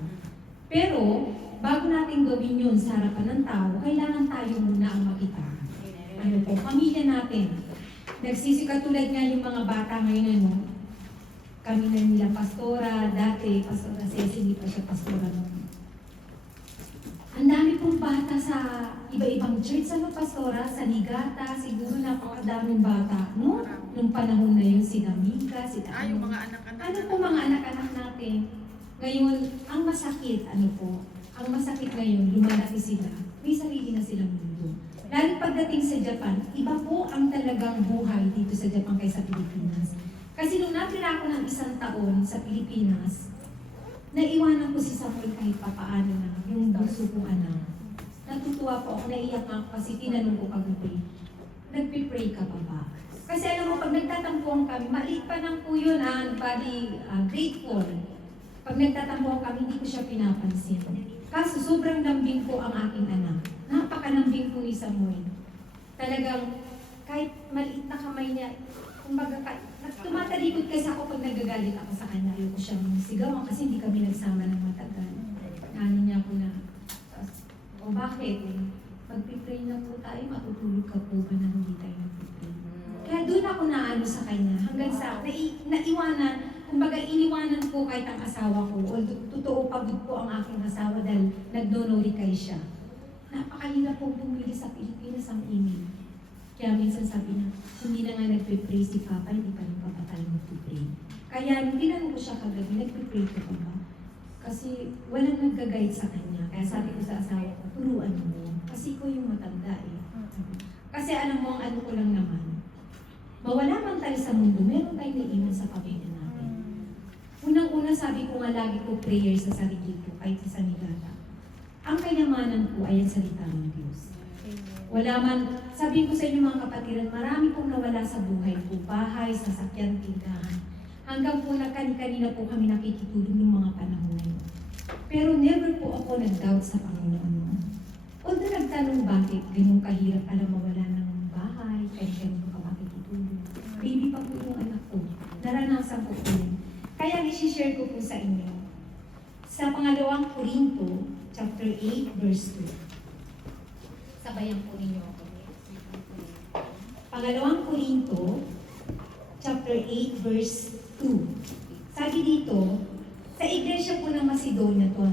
Pero, bago natin gawin yun sa harapan ng tao, kailangan tayo muna ang makita. Ano po, pamilya natin. Katulad nga yung mga bata ngayon, ano, kami na nila pastora, dati, Pastora Cecily pa siya pastora noon. Ang dami pong bata sa iba-ibang church, ano pastora, sa Ligata, siguro napakadaming bata, no? Nung panahon na yun, si Damika, si Yung mga anak-anak. ano po mga anak-anak natin? Ngayon, ang masakit, ano po, ang masakit ngayon, lumalaki sila, may sarili na silang mundo. Lalo pagdating sa Japan, iba po ang talagang buhay dito sa Japan kaysa Pilipinas. Kasi nung natira ako ng 1 taon sa Pilipinas, naiwanan ko si Samuel kahit papaano na, yung bunso kong anak. Natutuwa po ako, naiyak nga ako kasi tinanong ko kagabi, nagpipray ka pa ba? Kasi alam mo, pag nagtatampuhan kami, maliit pa lang po yun, grade 4. Pag nagtatampuhan kami, hindi ko siya pinapansin. Kaso sobrang lambing po ang aking anak. Napakalambing po ni Samuel. Talagang, kahit maliit na kamay niya, kumbaga, tumatalikod kasi ako pag nagagalit ako sa kanya. Ayoko siyang sigawan kasi hindi kami nagsama ng matagal. Ano niya po na, o bakit? Magpipray na po tayo, matutulog ka po ba na hindi tayo nagpipray? Kaya doon ako naano sa kanya, hanggang sa, naiwanan, kumbaga iniwanan ko kahit ang asawa ko, totoo pagod po ang aking asawa dahil nagdonori siya. Napakahirap po bumili sa Pilipinas ang email. Kaya minsan sabi niya, hindi na nga nagpipray si Papa, hindi pa rin Papa tayo magpipray. Kaya nung tinanong ko siya kagabi, nagpipray ka pa ba? Kasi walang nag-guide sa kanya. Kaya sabi ko sa asawa ko, turuan mo. Kasi ko yung matanda eh. Kasi alam mo, ang ano ko lang naman, mawala man tayo sa mundo, meron tayong naiwan sa pamilya natin. Unang-una sabi ko nga lagi ko prayer sa sarili ko, kahit sa Ligata. Ang kayamanan po ay ang salita ng Diyos. Wala man, sabi ko sa inyo mga kapatiran, marami pong nawala sa buhay ko, bahay, sasakyan, tindahan. Hanggang po kanina po kami nakikitulog ng mga panahon na yun. Pero never po ako nag-doubt sa Panginoon. Although nagtanong bakit ganun kahirap alam mawala ng bahay, kahit ganun ka makikitulog. Baby pa po yung anak ko. Naranasan ko po yun. Kaya i-share ko po sa inyo. Sa pangalawang Korinto, chapter 8, verse 2. Sabayan po ninyo ako. Pangalawang Korinto, chapter 8, verse 2. Sabi dito, sa iglesia po ng Macedonia to,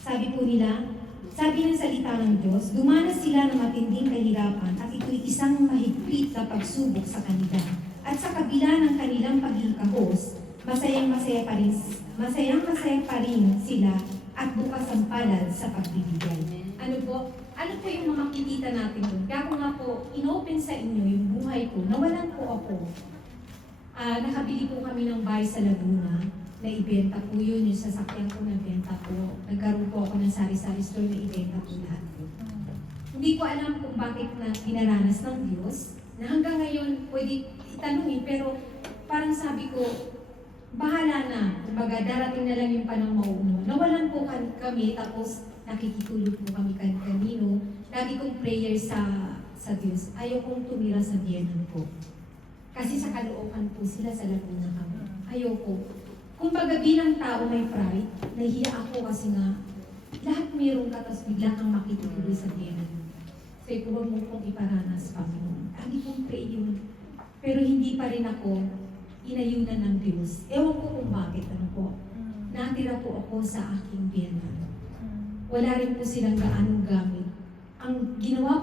sabi po nila, sabi ng salita ng Diyos, dumanas sila ng matinding kahirapan at ito'y isang mahigpit na pagsubok sa kanila. At sa kabila ng kanilang pagkakahos, masayang-masaya pa rin sila at bukas ang palad sa pagbibigay. Ano po? ano po yung mga makikita natin doon? Kaya ko nga po, inopen sa inyo yung buhay ko. Nawalan po ako. Nakabili po kami ng bahay sa Laguna. Naibenta po yun, yung sasakyan ko nabenta po. Nagkaroon po ako ng sari-sari store na ibenta po lahat po. Hindi ko alam kung bakit na pinaranas ng Diyos. Na hanggang ngayon, pwede itanungin, pero parang sabi ko, bahala na. Kumbaga, darating na lang yung panang mauuno. Nawalan po kami, tapos nakikitulog po kami kanino. Lagi kong prayer sa Diyos. Ayaw kong tumira sa biyanan ko. Kasi sa Caloocan po sila, sa Laguna kami. Ayaw ko. Kumbaga bilang tao may pride, nahiya ako kasi nga, lahat mayroong ka, tapos bigla kang makituloy sa biyanan. Sabi ko, huwag mo kong iparanas, Panginoon. Lagi kong pray yun. Pero hindi pa rin ako inayunan ng Diyos. Ewan ko kung bakit, ano po. Natira po ako sa aking biyanan. Wala rin po silang gaanong gamit. Ang ginawa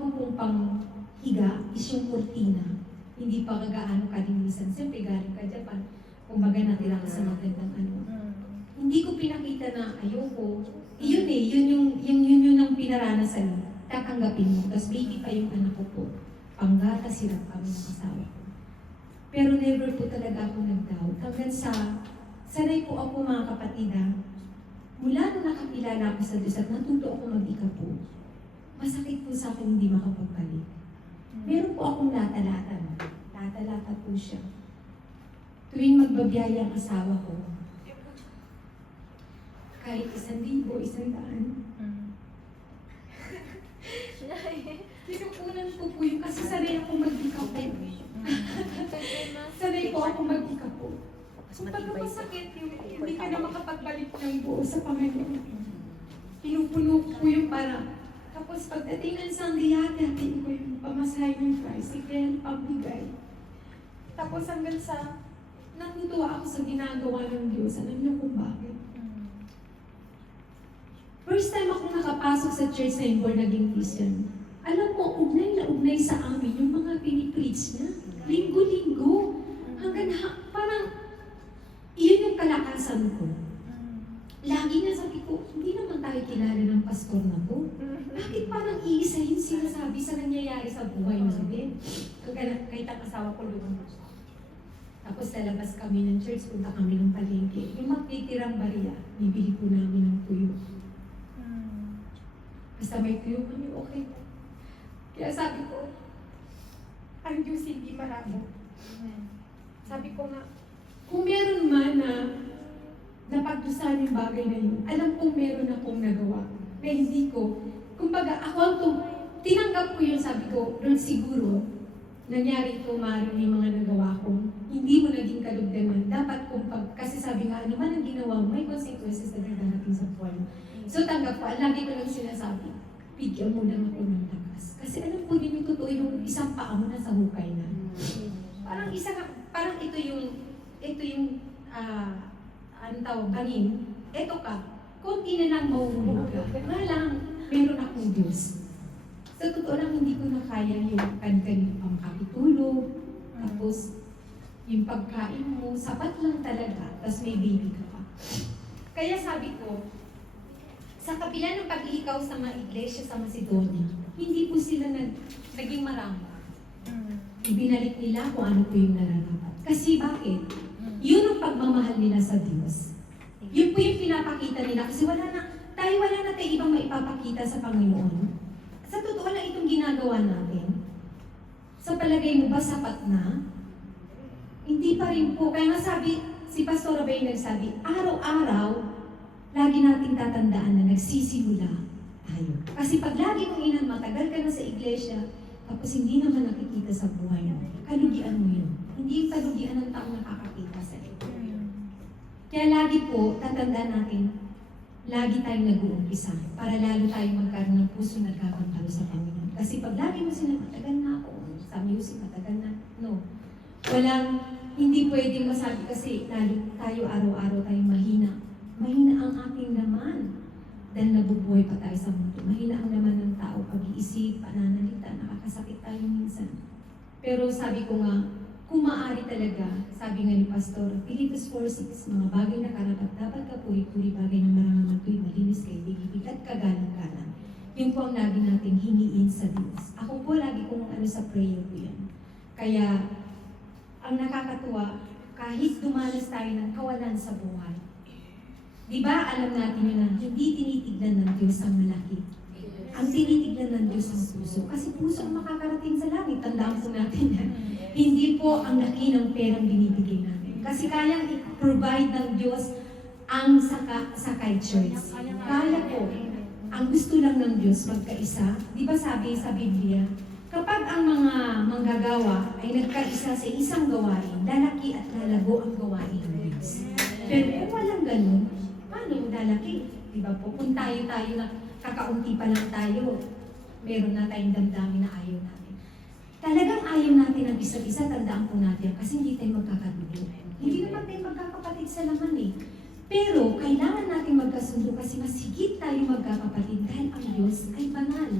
ko pong panghiga is yung kurtina. Hindi pa gaano kalinisan. Siyempre galing ka Japan. Kumbaga natira ka sa magandang ano. Hindi ko pinakita na ayoko. Yun yun ang pinaranasan mo. Tatanggapin mo. Tapos baby pa yung anak ko po. Panggata sila kami ng asawa ko. Pero never po talaga ako nag-doubt. Hanggang sa, sanay po ako mga kapatid mula nung nakakilala ako sa Diyos at natuto ako mag-ika po, masakit po sa akin hindi makapagbalik. Meron po akong latalatan. Latalata po siya. Tuwing magbabiyaya ang asawa ko, kahit 1,000, 100, pinupunan ko po yung kasi sanay ako mag-ika po. Sanay po ako mag-ika po. Kung pagka masakit, hindi ka na makapagbalik ng buo sa Panginoon. Pinupuno ko yung para. Tapos pagdating ng Sunday, hati-hatiin ko yung pamasahe ng tricycle, pagbigay. Tapos hanggang sa natutuwa ako sa ginagawa ng Diyos. Alam niyo kung bakit? First time ako nakapasok sa church na yung born again Christian. Alam mo, ugnay na ugnay sa amin yung mga pinipreach niya. Linggo-linggo. Hanggang parang iyon yung kalakasan ko. Lagi na sabi ko, hindi naman tayo kilala ng pastor na to. Bakit parang iisa yung sinasabi sa nangyayari sa buhay namin? Kahit ang asawa ko lumabas. Tapos lalabas kami ng church, punta kami ng palengke. Yung magtitirang bariya, bibili po namin ng tuyo. Basta may tuyo kami, okay. Kaya sabi ko, ang Diyos hindi maramo. Sabi ko nga, kung meron man na napagdusahan yung bagay na yun, alam kong meron akong nagawa na hindi ko. Kumbaga, ako ang tinanggap ko yun, sabi ko, Lord, siguro, nangyari ito, maaaring may mga nagawa ko. Hindi mo naging kalugdaman. Dapat kung kasi sabi nga, ano man ang ginawa mo, may consequences na darating sa buhay mo. So tanggap ko, lagi ko lang sinasabi, bigyan mo lang ako ng lakas. Kasi alam ko din yung totoo, yung isang paa mo na sa hukay na. Parang ito yung ano tawag, bangin, eto ka, konti na lang mauhulog ka. Nga lang, meron akong Diyos. Sa totoo lang, hindi ko na kaya yung kan-kanil pang kapitulog, tapos yung pagkain mo, sapat lang talaga, tapos may baby ka pa. Kaya sabi ko, sa kapila ng pag-iikaw sa mga iglesia sa Macedonia, hindi po sila naging marami. Ibinalik nila kung ano po yung nararapat. Kasi bakit? Yun ang pagmamahal nila sa Diyos. Yun po yung pinapakita nila. Kasi wala na tayo ibang maipapakita sa Panginoon. Sa totoo lang itong ginagawa natin. Sa palagay mo ba sapat na? Hindi pa rin po. Kaya nga sabi, si Pastor Abay nagsabi, araw-araw, lagi nating tatandaan na nagsisimula tayo. Kasi pag lagi mong inan, matagal ka na sa iglesia, tapos hindi naman nakikita sa buhay mo, kalugian mo yun. Hindi yung kalugian ng taong nakakakita sa iyo. Kaya lagi po, tatandaan natin, lagi tayong nag-uumpisa para lalo tayong magkaroon ng puso nagkakantalo sa Panginoon. Kasi pag lagi mo sila, matagal na ako, sa music, matagal na, no. Hindi pwedeng masabi kasi lalo tayo araw-araw tayong mahina. Mahina ang ating laman dahil nabubuhay pa tayo sa mundo. Mahina ang laman ng tao, pag-iisip, pananalita, nakakasakit tayo minsan. Pero sabi ko nga, kung maaari talaga, sabi nga ni Pastor, Philippians 4:6, mga bagay na karapat, dapat ka puri-puri bagay na marangamatuloy, malinis kay bigibig at kagalang-galang. Yun po ang lagi nating hiniin sa Diyos. Ako po lagi kong sa prayer ko yan. Kaya, ang nakakatuwa, kahit dumanas tayo ng kawalan sa buhay, di ba alam natin yun na hindi tinitignan ng Diyos ang malaki. Ang tinitignan ng Diyos ang puso. Kasi puso ang makakarating sa langit. Tandaan po natin yan. Hindi po ang laki ng perang binibigay natin. Kasi kayang i-provide ng Diyos ang sakay church. Kaya po, ang gusto lang ng Diyos magkaisa. Di ba sabi sa Biblia, kapag ang mga manggagawa ay nagkaisa sa isang gawain, lalaki at lalago ang gawain ng Diyos. Pero kung walang ganun, paano lalaki? Di ba po? Kung tayo na kakaunti pa lang tayo, meron na tayong damdamin na ayaw natin. Talagang ayaw natin ang isa't isa, tandaan po natin kasi hindi tayo magkakadugo. Hindi naman tayo magkakapatid sa laman eh. Pero kailangan natin magkasundo kasi mas higit tayo magkakapatid dahil ang Diyos ay banal.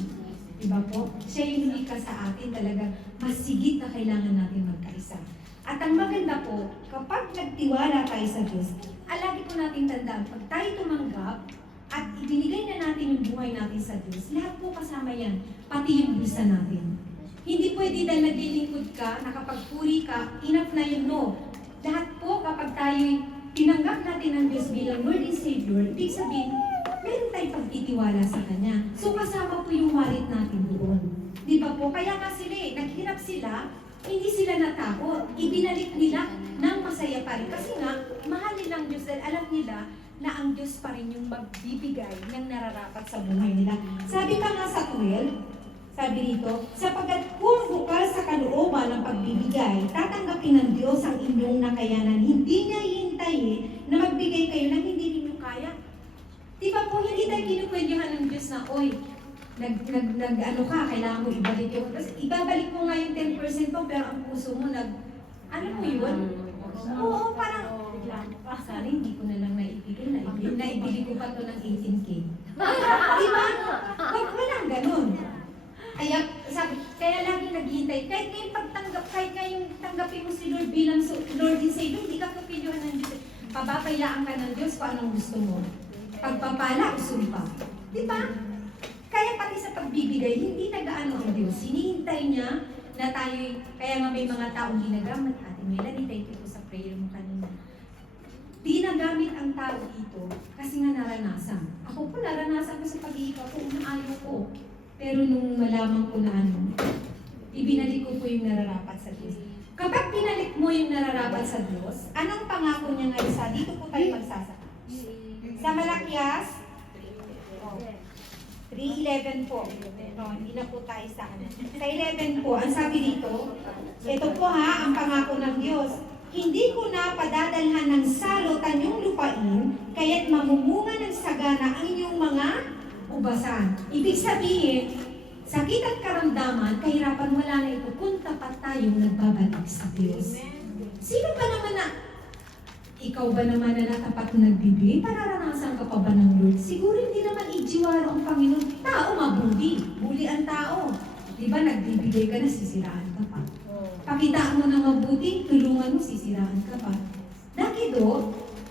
Diba po? Siya yung lumikha sa atin talaga mas higit na kailangan natin magkaisa. At ang maganda po, kapag nagtiwala tayo sa Diyos, lagi po natin tandaan, pag tayo tumanggap at ibinigay na natin yung buhay natin sa Diyos, lahat po kasama yan, pati yung bulsa natin. Hindi pwede dahil naglilingkod ka, nakapagpuri ka, enough na yun, no. Lahat po kapag tayo tinanggap natin ang Diyos bilang Lord and Savior, ibig sabihin, meron tayong pagtitiwala sa Kanya. So kasama po yung warit natin doon. Di ba po? Kaya nga sila naghirap sila, hindi sila natakot. Ibinalik nila ng masaya pa rin. Kasi nga, mahal nilang Diyos dahil alam nila na ang Diyos pa rin yung magbibigay ng nararapat sa buhay nila. Sabi pa nga sa 12, sabi dito, sapagkat kung bukas sa kalooban ng pagbibigay, tatanggapin ng Diyos ang inyong nakayanan. Hindi niya hihintayin na magbigay kayo ng hindi ninyo kaya. Di ba po, hindi tayo kinupwedyahan ng Diyos na, oy, ano ka, kailangan mo ibalik yung, kasi ibabalik mo nga yung 10% mo, pero ang puso mo ano mo yun? Oo, parang, sana hindi ko na lang naibigay, naibigay ko pa to ng 18K. Di ba? Walang ganun. Kaya lagi naghihintay. Kahit ngayong pagtanggap, kahit ngayong tanggapin mo si Lord bilang Lord and Savior, hindi ka kapilyohan ng Diyos. Pababayaan ka ng Diyos kung anong gusto mo. Pagpapala o sumpa. Di ba? Kaya pati sa pagbibigay, hindi nag-aano ang Diyos. Hinihintay niya na tayo, kaya nga may mga taong ginagamit. Ate Melanie, thank you po sa prayer mo kanina. Ginagamit ang tao dito kasi nga naranasan. Ako po naranasan ko sa pag-iikaw ko, ayaw ko. Pero nung malaman ko na ibinalik ko po yung nararapat sa Diyos. Kapag pinalik mo yung nararapat sa Diyos, anong pangako niya ngayon sa dito po tayo magsasaka? Sa Malakias, 3:11 po. Hindi na po tayo sa Sa 11 po, ang sabi dito, ito po ang pangako ng Diyos. Hindi ko na padadalhan ng salo tanyong lupain, kaya't mamumunga ng sagana ang inyong mga ubasan. Ibig sabihin, sakit at karamdaman, kahirapan wala na ito kung tapat tayong nagbabalik sa Diyos. Sino ba naman ikaw ba naman na natapat na nagbibigay? Pararanasan ka pa ba ng Lord? Siguro hindi naman ijiwaro ang Panginoon. Tao mabuli. Buli ang tao. Di ba nagbibigay ka na, sisiraan ka pa. Pakitaan mo ng mabuti, tulungan mo, sisiraan ka pa. Dahil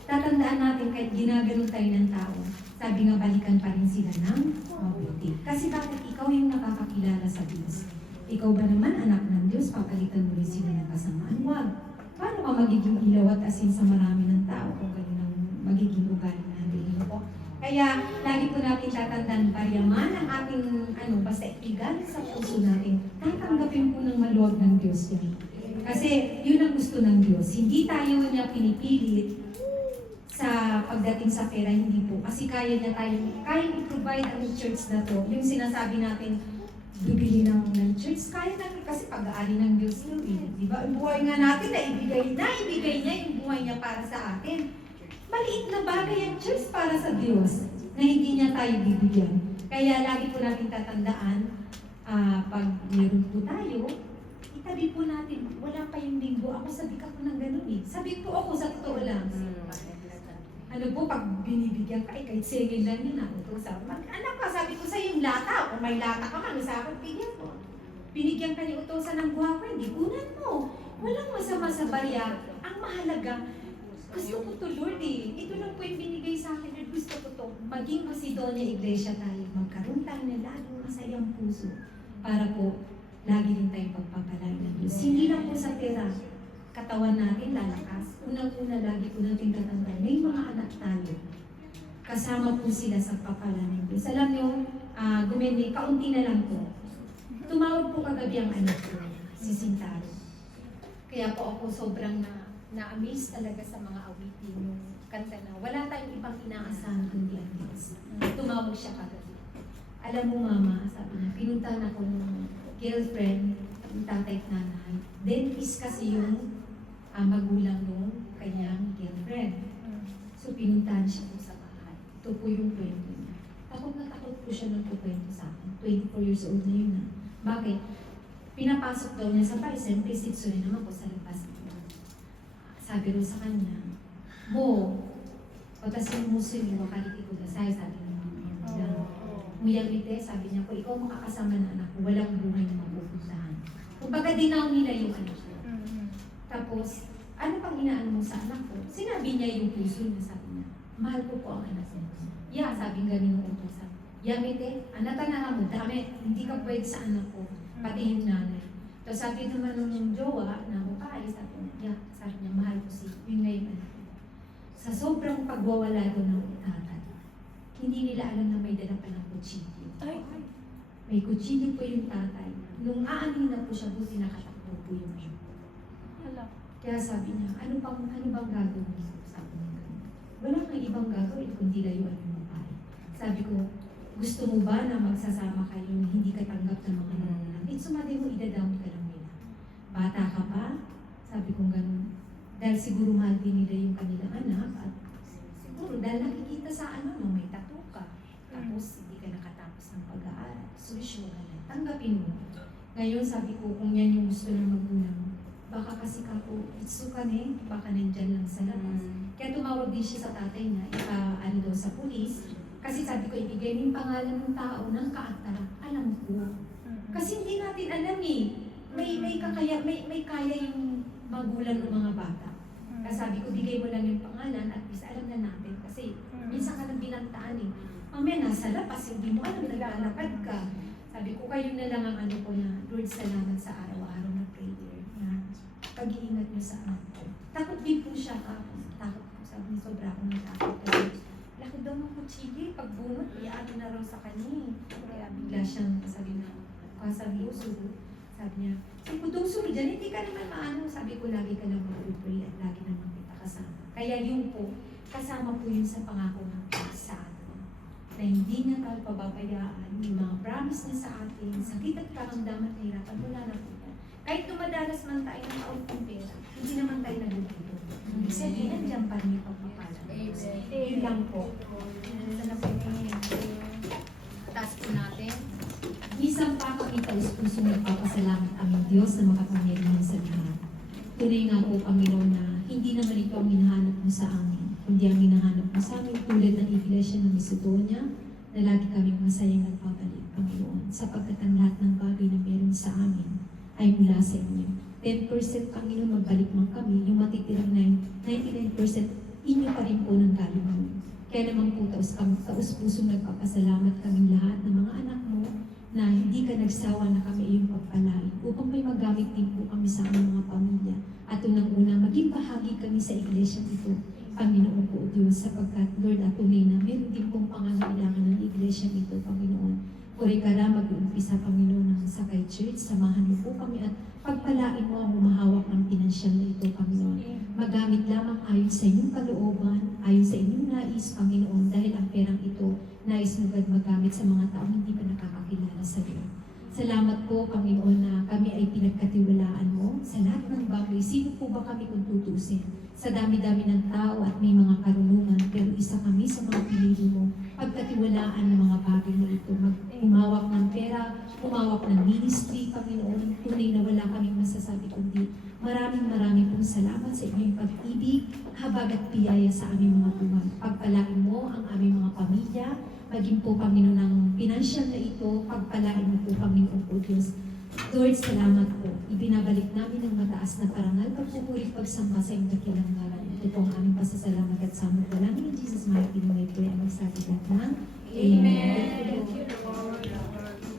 tatandaan natin kahit ginaganon tayo ng tao, sabi nga balikan pa rin sila ng mabuti. Kasi bakit ikaw yung nakakakilala sa Diyos? Ikaw ba naman anak ng Diyos, papalitan mo rin sila ng kasamaan? Wag. Paano ka magiging ilaw at asin sa marami ng tao kung ganun ang magiging ugali natin? Kaya lagi po natin tatandaan, pariyaman ang ating basta ikigalit sa puso natin, tatanggapin po ng maluwag ng Diyos yun. Kasi yun ang gusto ng Diyos. Hindi tayo niya pinipilit sa pagdating sa pera, hindi po. Kasi kaya i-provide ang church na to. Yung sinasabi natin, bibili ng church, kaya natin kasi pag-aari ng Diyos yun. Di ba? Ang buhay nga natin, naibigay niya yung buhay niya para sa atin. Maliit na bagay ang church para sa Diyos na hindi niya tayo bibigyan. Kaya lagi po natin tatandaan, pag meron po tayo, itabi po natin, wala pa yung linggo. Ako sabi ka po ng ganun eh. Sabi po ako sa totoo lang. Pag binibigyan ka, kahit singin lang yun ako. Anak ka, sabi ko sa yung lata, kung may lata ka man, sa akin, bigyan mo. Binigyan ka ni utosan ng buha ko, hindi kunan mo. Walang masama sa barya. Ang mahalaga, Gusto ko to, Lord eh. Ito lang po yung binigay sa akin, Lord. Gusto ko to. Maging Macedonia Iglesia tayo. Magkaroon tayo ng laging masayang puso. Para po, lagi rin tayong pagpapalain ng Diyos. Hindi lang po sa pera. Katawan natin lalakas. Unang-una, lagi po natin tatandaan. May mga anak tayo. Kasama po sila sa papala ng Diyos. Alam niyo, Gumeni, kaunti na lang po. Tumawag po kagabi ang anak ko, si Sintaro. Kaya po ako sobrang na-amaze talaga sa mga awitin yung kanta na wala tayong ibang inaasahan kundi ang Diyos. Tumawag siya kagabi. Alam mo mama, sabi niya, pinuntahan ako ng girlfriend, yung tatay at nanay. Dentist kasi yung magulang nung kanyang girlfriend. So pinuntahan siya po sa bahay. Ito po yung kwento niya. Takot na takot po siya nung kukwento sa akin. 24 years old na yun na. Bakit? Pinapasok daw niya sa bahay. Siyempre, sitsurin naman po sa labas. Sabi rin sa kanya, Mo, patasin mo sila, makaliti ko dasay, sabi niya. Muyamite, sabi niya ko, ikaw makakasama na anak ko, walang buhay na mapupuntahan. Kumbaga dinaw nila yung anak ko. Tapos, ano pang inaan mo sa anak ko? Sinabi niya yung puso niya, sabi niya, mahal ko po ang anak niya. Yeah, sabi nga rin ng utosan. Yamite, anak na mo, dami, hindi ka pwede sa anak ko, pati yung nanay. Tapos sabi naman ng jowa na babae, sabi niya, yeah, sabi niya, mahal ko si, yun na yung anak ko. Sa sobrang pagwawala doon ng tatay, hindi nila alam na may dala pa ng kutsilyo. May kutsilyo po yung tatay. Nung aanin na po siya, buti nakatakbo po yung anak. Kaya sabi niya, ano bang gagawin ko? Sabi niya, wala kang ibang gagawin kundi layuan yung babae. Sabi ko, gusto mo ba na magsasama kayo na hindi ka tanggap ng mga nanay? Sumali mo, idadamot ka lang nila. Bata ka pa? Sabi ko gano'n. Dahil siguro mahal din nila yung kanilang anak at siguro dahil nakikita sa ano, no, may tattoo ka. Tapos hindi ka nakatapos ng pag-aaral. Solusyon ka lang. Tanggapin mo. Ngayon sabi ko, kung yan yung gusto ng magulang, baka kasi kako, itsukan eh, baka nandyan lang sa labas. Kaya tumawag din siya sa tatay niya, ano daw sa pulis. Kasi sabi ko, ibigay mo yung pangalan ng tao ng kaatara. Alam ko. Kasi hindi natin alam eh. May kaya yung magulang ng mga bata. Kaya sabi ko, bigay mo lang yung pangalan at least alam na natin. Kasi minsan ka nang binantaan eh. Mamaya nasa labas, hindi mo alam, naglalakad ka. Sabi ko, kayo na lang ang ano ko na, Lord, salamat sa araw-araw na prayer. Na pag-iingat niyo sa anak ko. Takot din po siya ako. Takot po. Sabi niya, sobra akong natakot. Kasi laki daw ng kutsili. Pagbunot, iyaano na raw sa kanya. Kaya bigla siyang sabi na, kasabi ko, sabi niya, si Pudong Suri, dyan hindi ka naman maano. Sabi ko, lagi ka lang mag-pray at lagi naman kita kasama. Kaya yun po, kasama po yun sa pangako ng Diyos sa atin. Na hindi niya tayo pababayaan, yung mga promise niya sa atin, sakit at karamdaman at hirapan, wala na po yan. Kahit tumadalas man tayo ng kaunting pera, hindi naman tayo nagugulo. Ibig sabihin, nandiyan pa rin yung pagpapala. Yun lang po. Sana po taas po natin. Isang pa kami taus-puso nagpapasalamat aming Diyos na makapangyarihan sa lahat. Tunay nga po, Panginoon, na hindi naman ito ang hinahanap mo sa amin, kundi ang hinahanap mo sa amin tulad ng Iglesia ng Macedonia na lagi kaming masayang nagpapalik, Panginoon, sapagkat ang lahat ng bagay na meron sa amin ay mula sa inyo. 10% Panginoon, magbalik man kami, yung matitirang 99% inyo pa rin po ng galing mo. Kaya naman po taus-puso nagpapasalamat kaming lahat ng mga anak mo na hindi ka nagsawa na kami iyong pagpalain upang may magamit din po kami sa aming mga pamilya. At unang-una, maging bahagi kami sa iglesia ito, Panginoon po Diyos, sapagkat Lord at tunay na meron din pong pangangailangan ng iglesia ito, Panginoon. Puri ka na mag-uumpisa, Panginoon, ng Sakay Church. Samahan mo po kami at pagpalain mo ang humahawak ng pinansyal na ito, Panginoon. Magamit lamang ayon sa inyong kalooban, ayon sa inyong nais, Panginoon, dahil ang perang ito nais mo magamit sa mga taong hindi pa nakakakilala sa iyo. Salamat po, Panginoon, na kami ay pinagkatiwalaan mo sa lahat ng bagay. Sino po ba kami kung tutusin? Sa dami-dami ng tao at may mga karunungan, pero isa kami sa mga pinili mo. Pagkatiwalaan ng mga bagay na ito. Humawak ng pera, humawak ng ministry, Panginoon. Tunay na wala kaming masasabi kundi maraming pong salamat sa inyong pag-ibig, habag at biyaya sa aming mga buhay. Pagpalain mo ang aming mga pamilya, maging po, Panginoon, ng pinansyal na ito, pagpalain mo po, Panginoon po Diyos. Lord, salamat po. Ibinabalik namin ang mataas na parangal, pagpupuri, pagsamba sa inyong dakilang ngalan. Ito po ang aming pasasalamat at samot ko namin in Jesus' mighty name. May prayer ang magsabi lahat ng Amen. Thank you, Lord.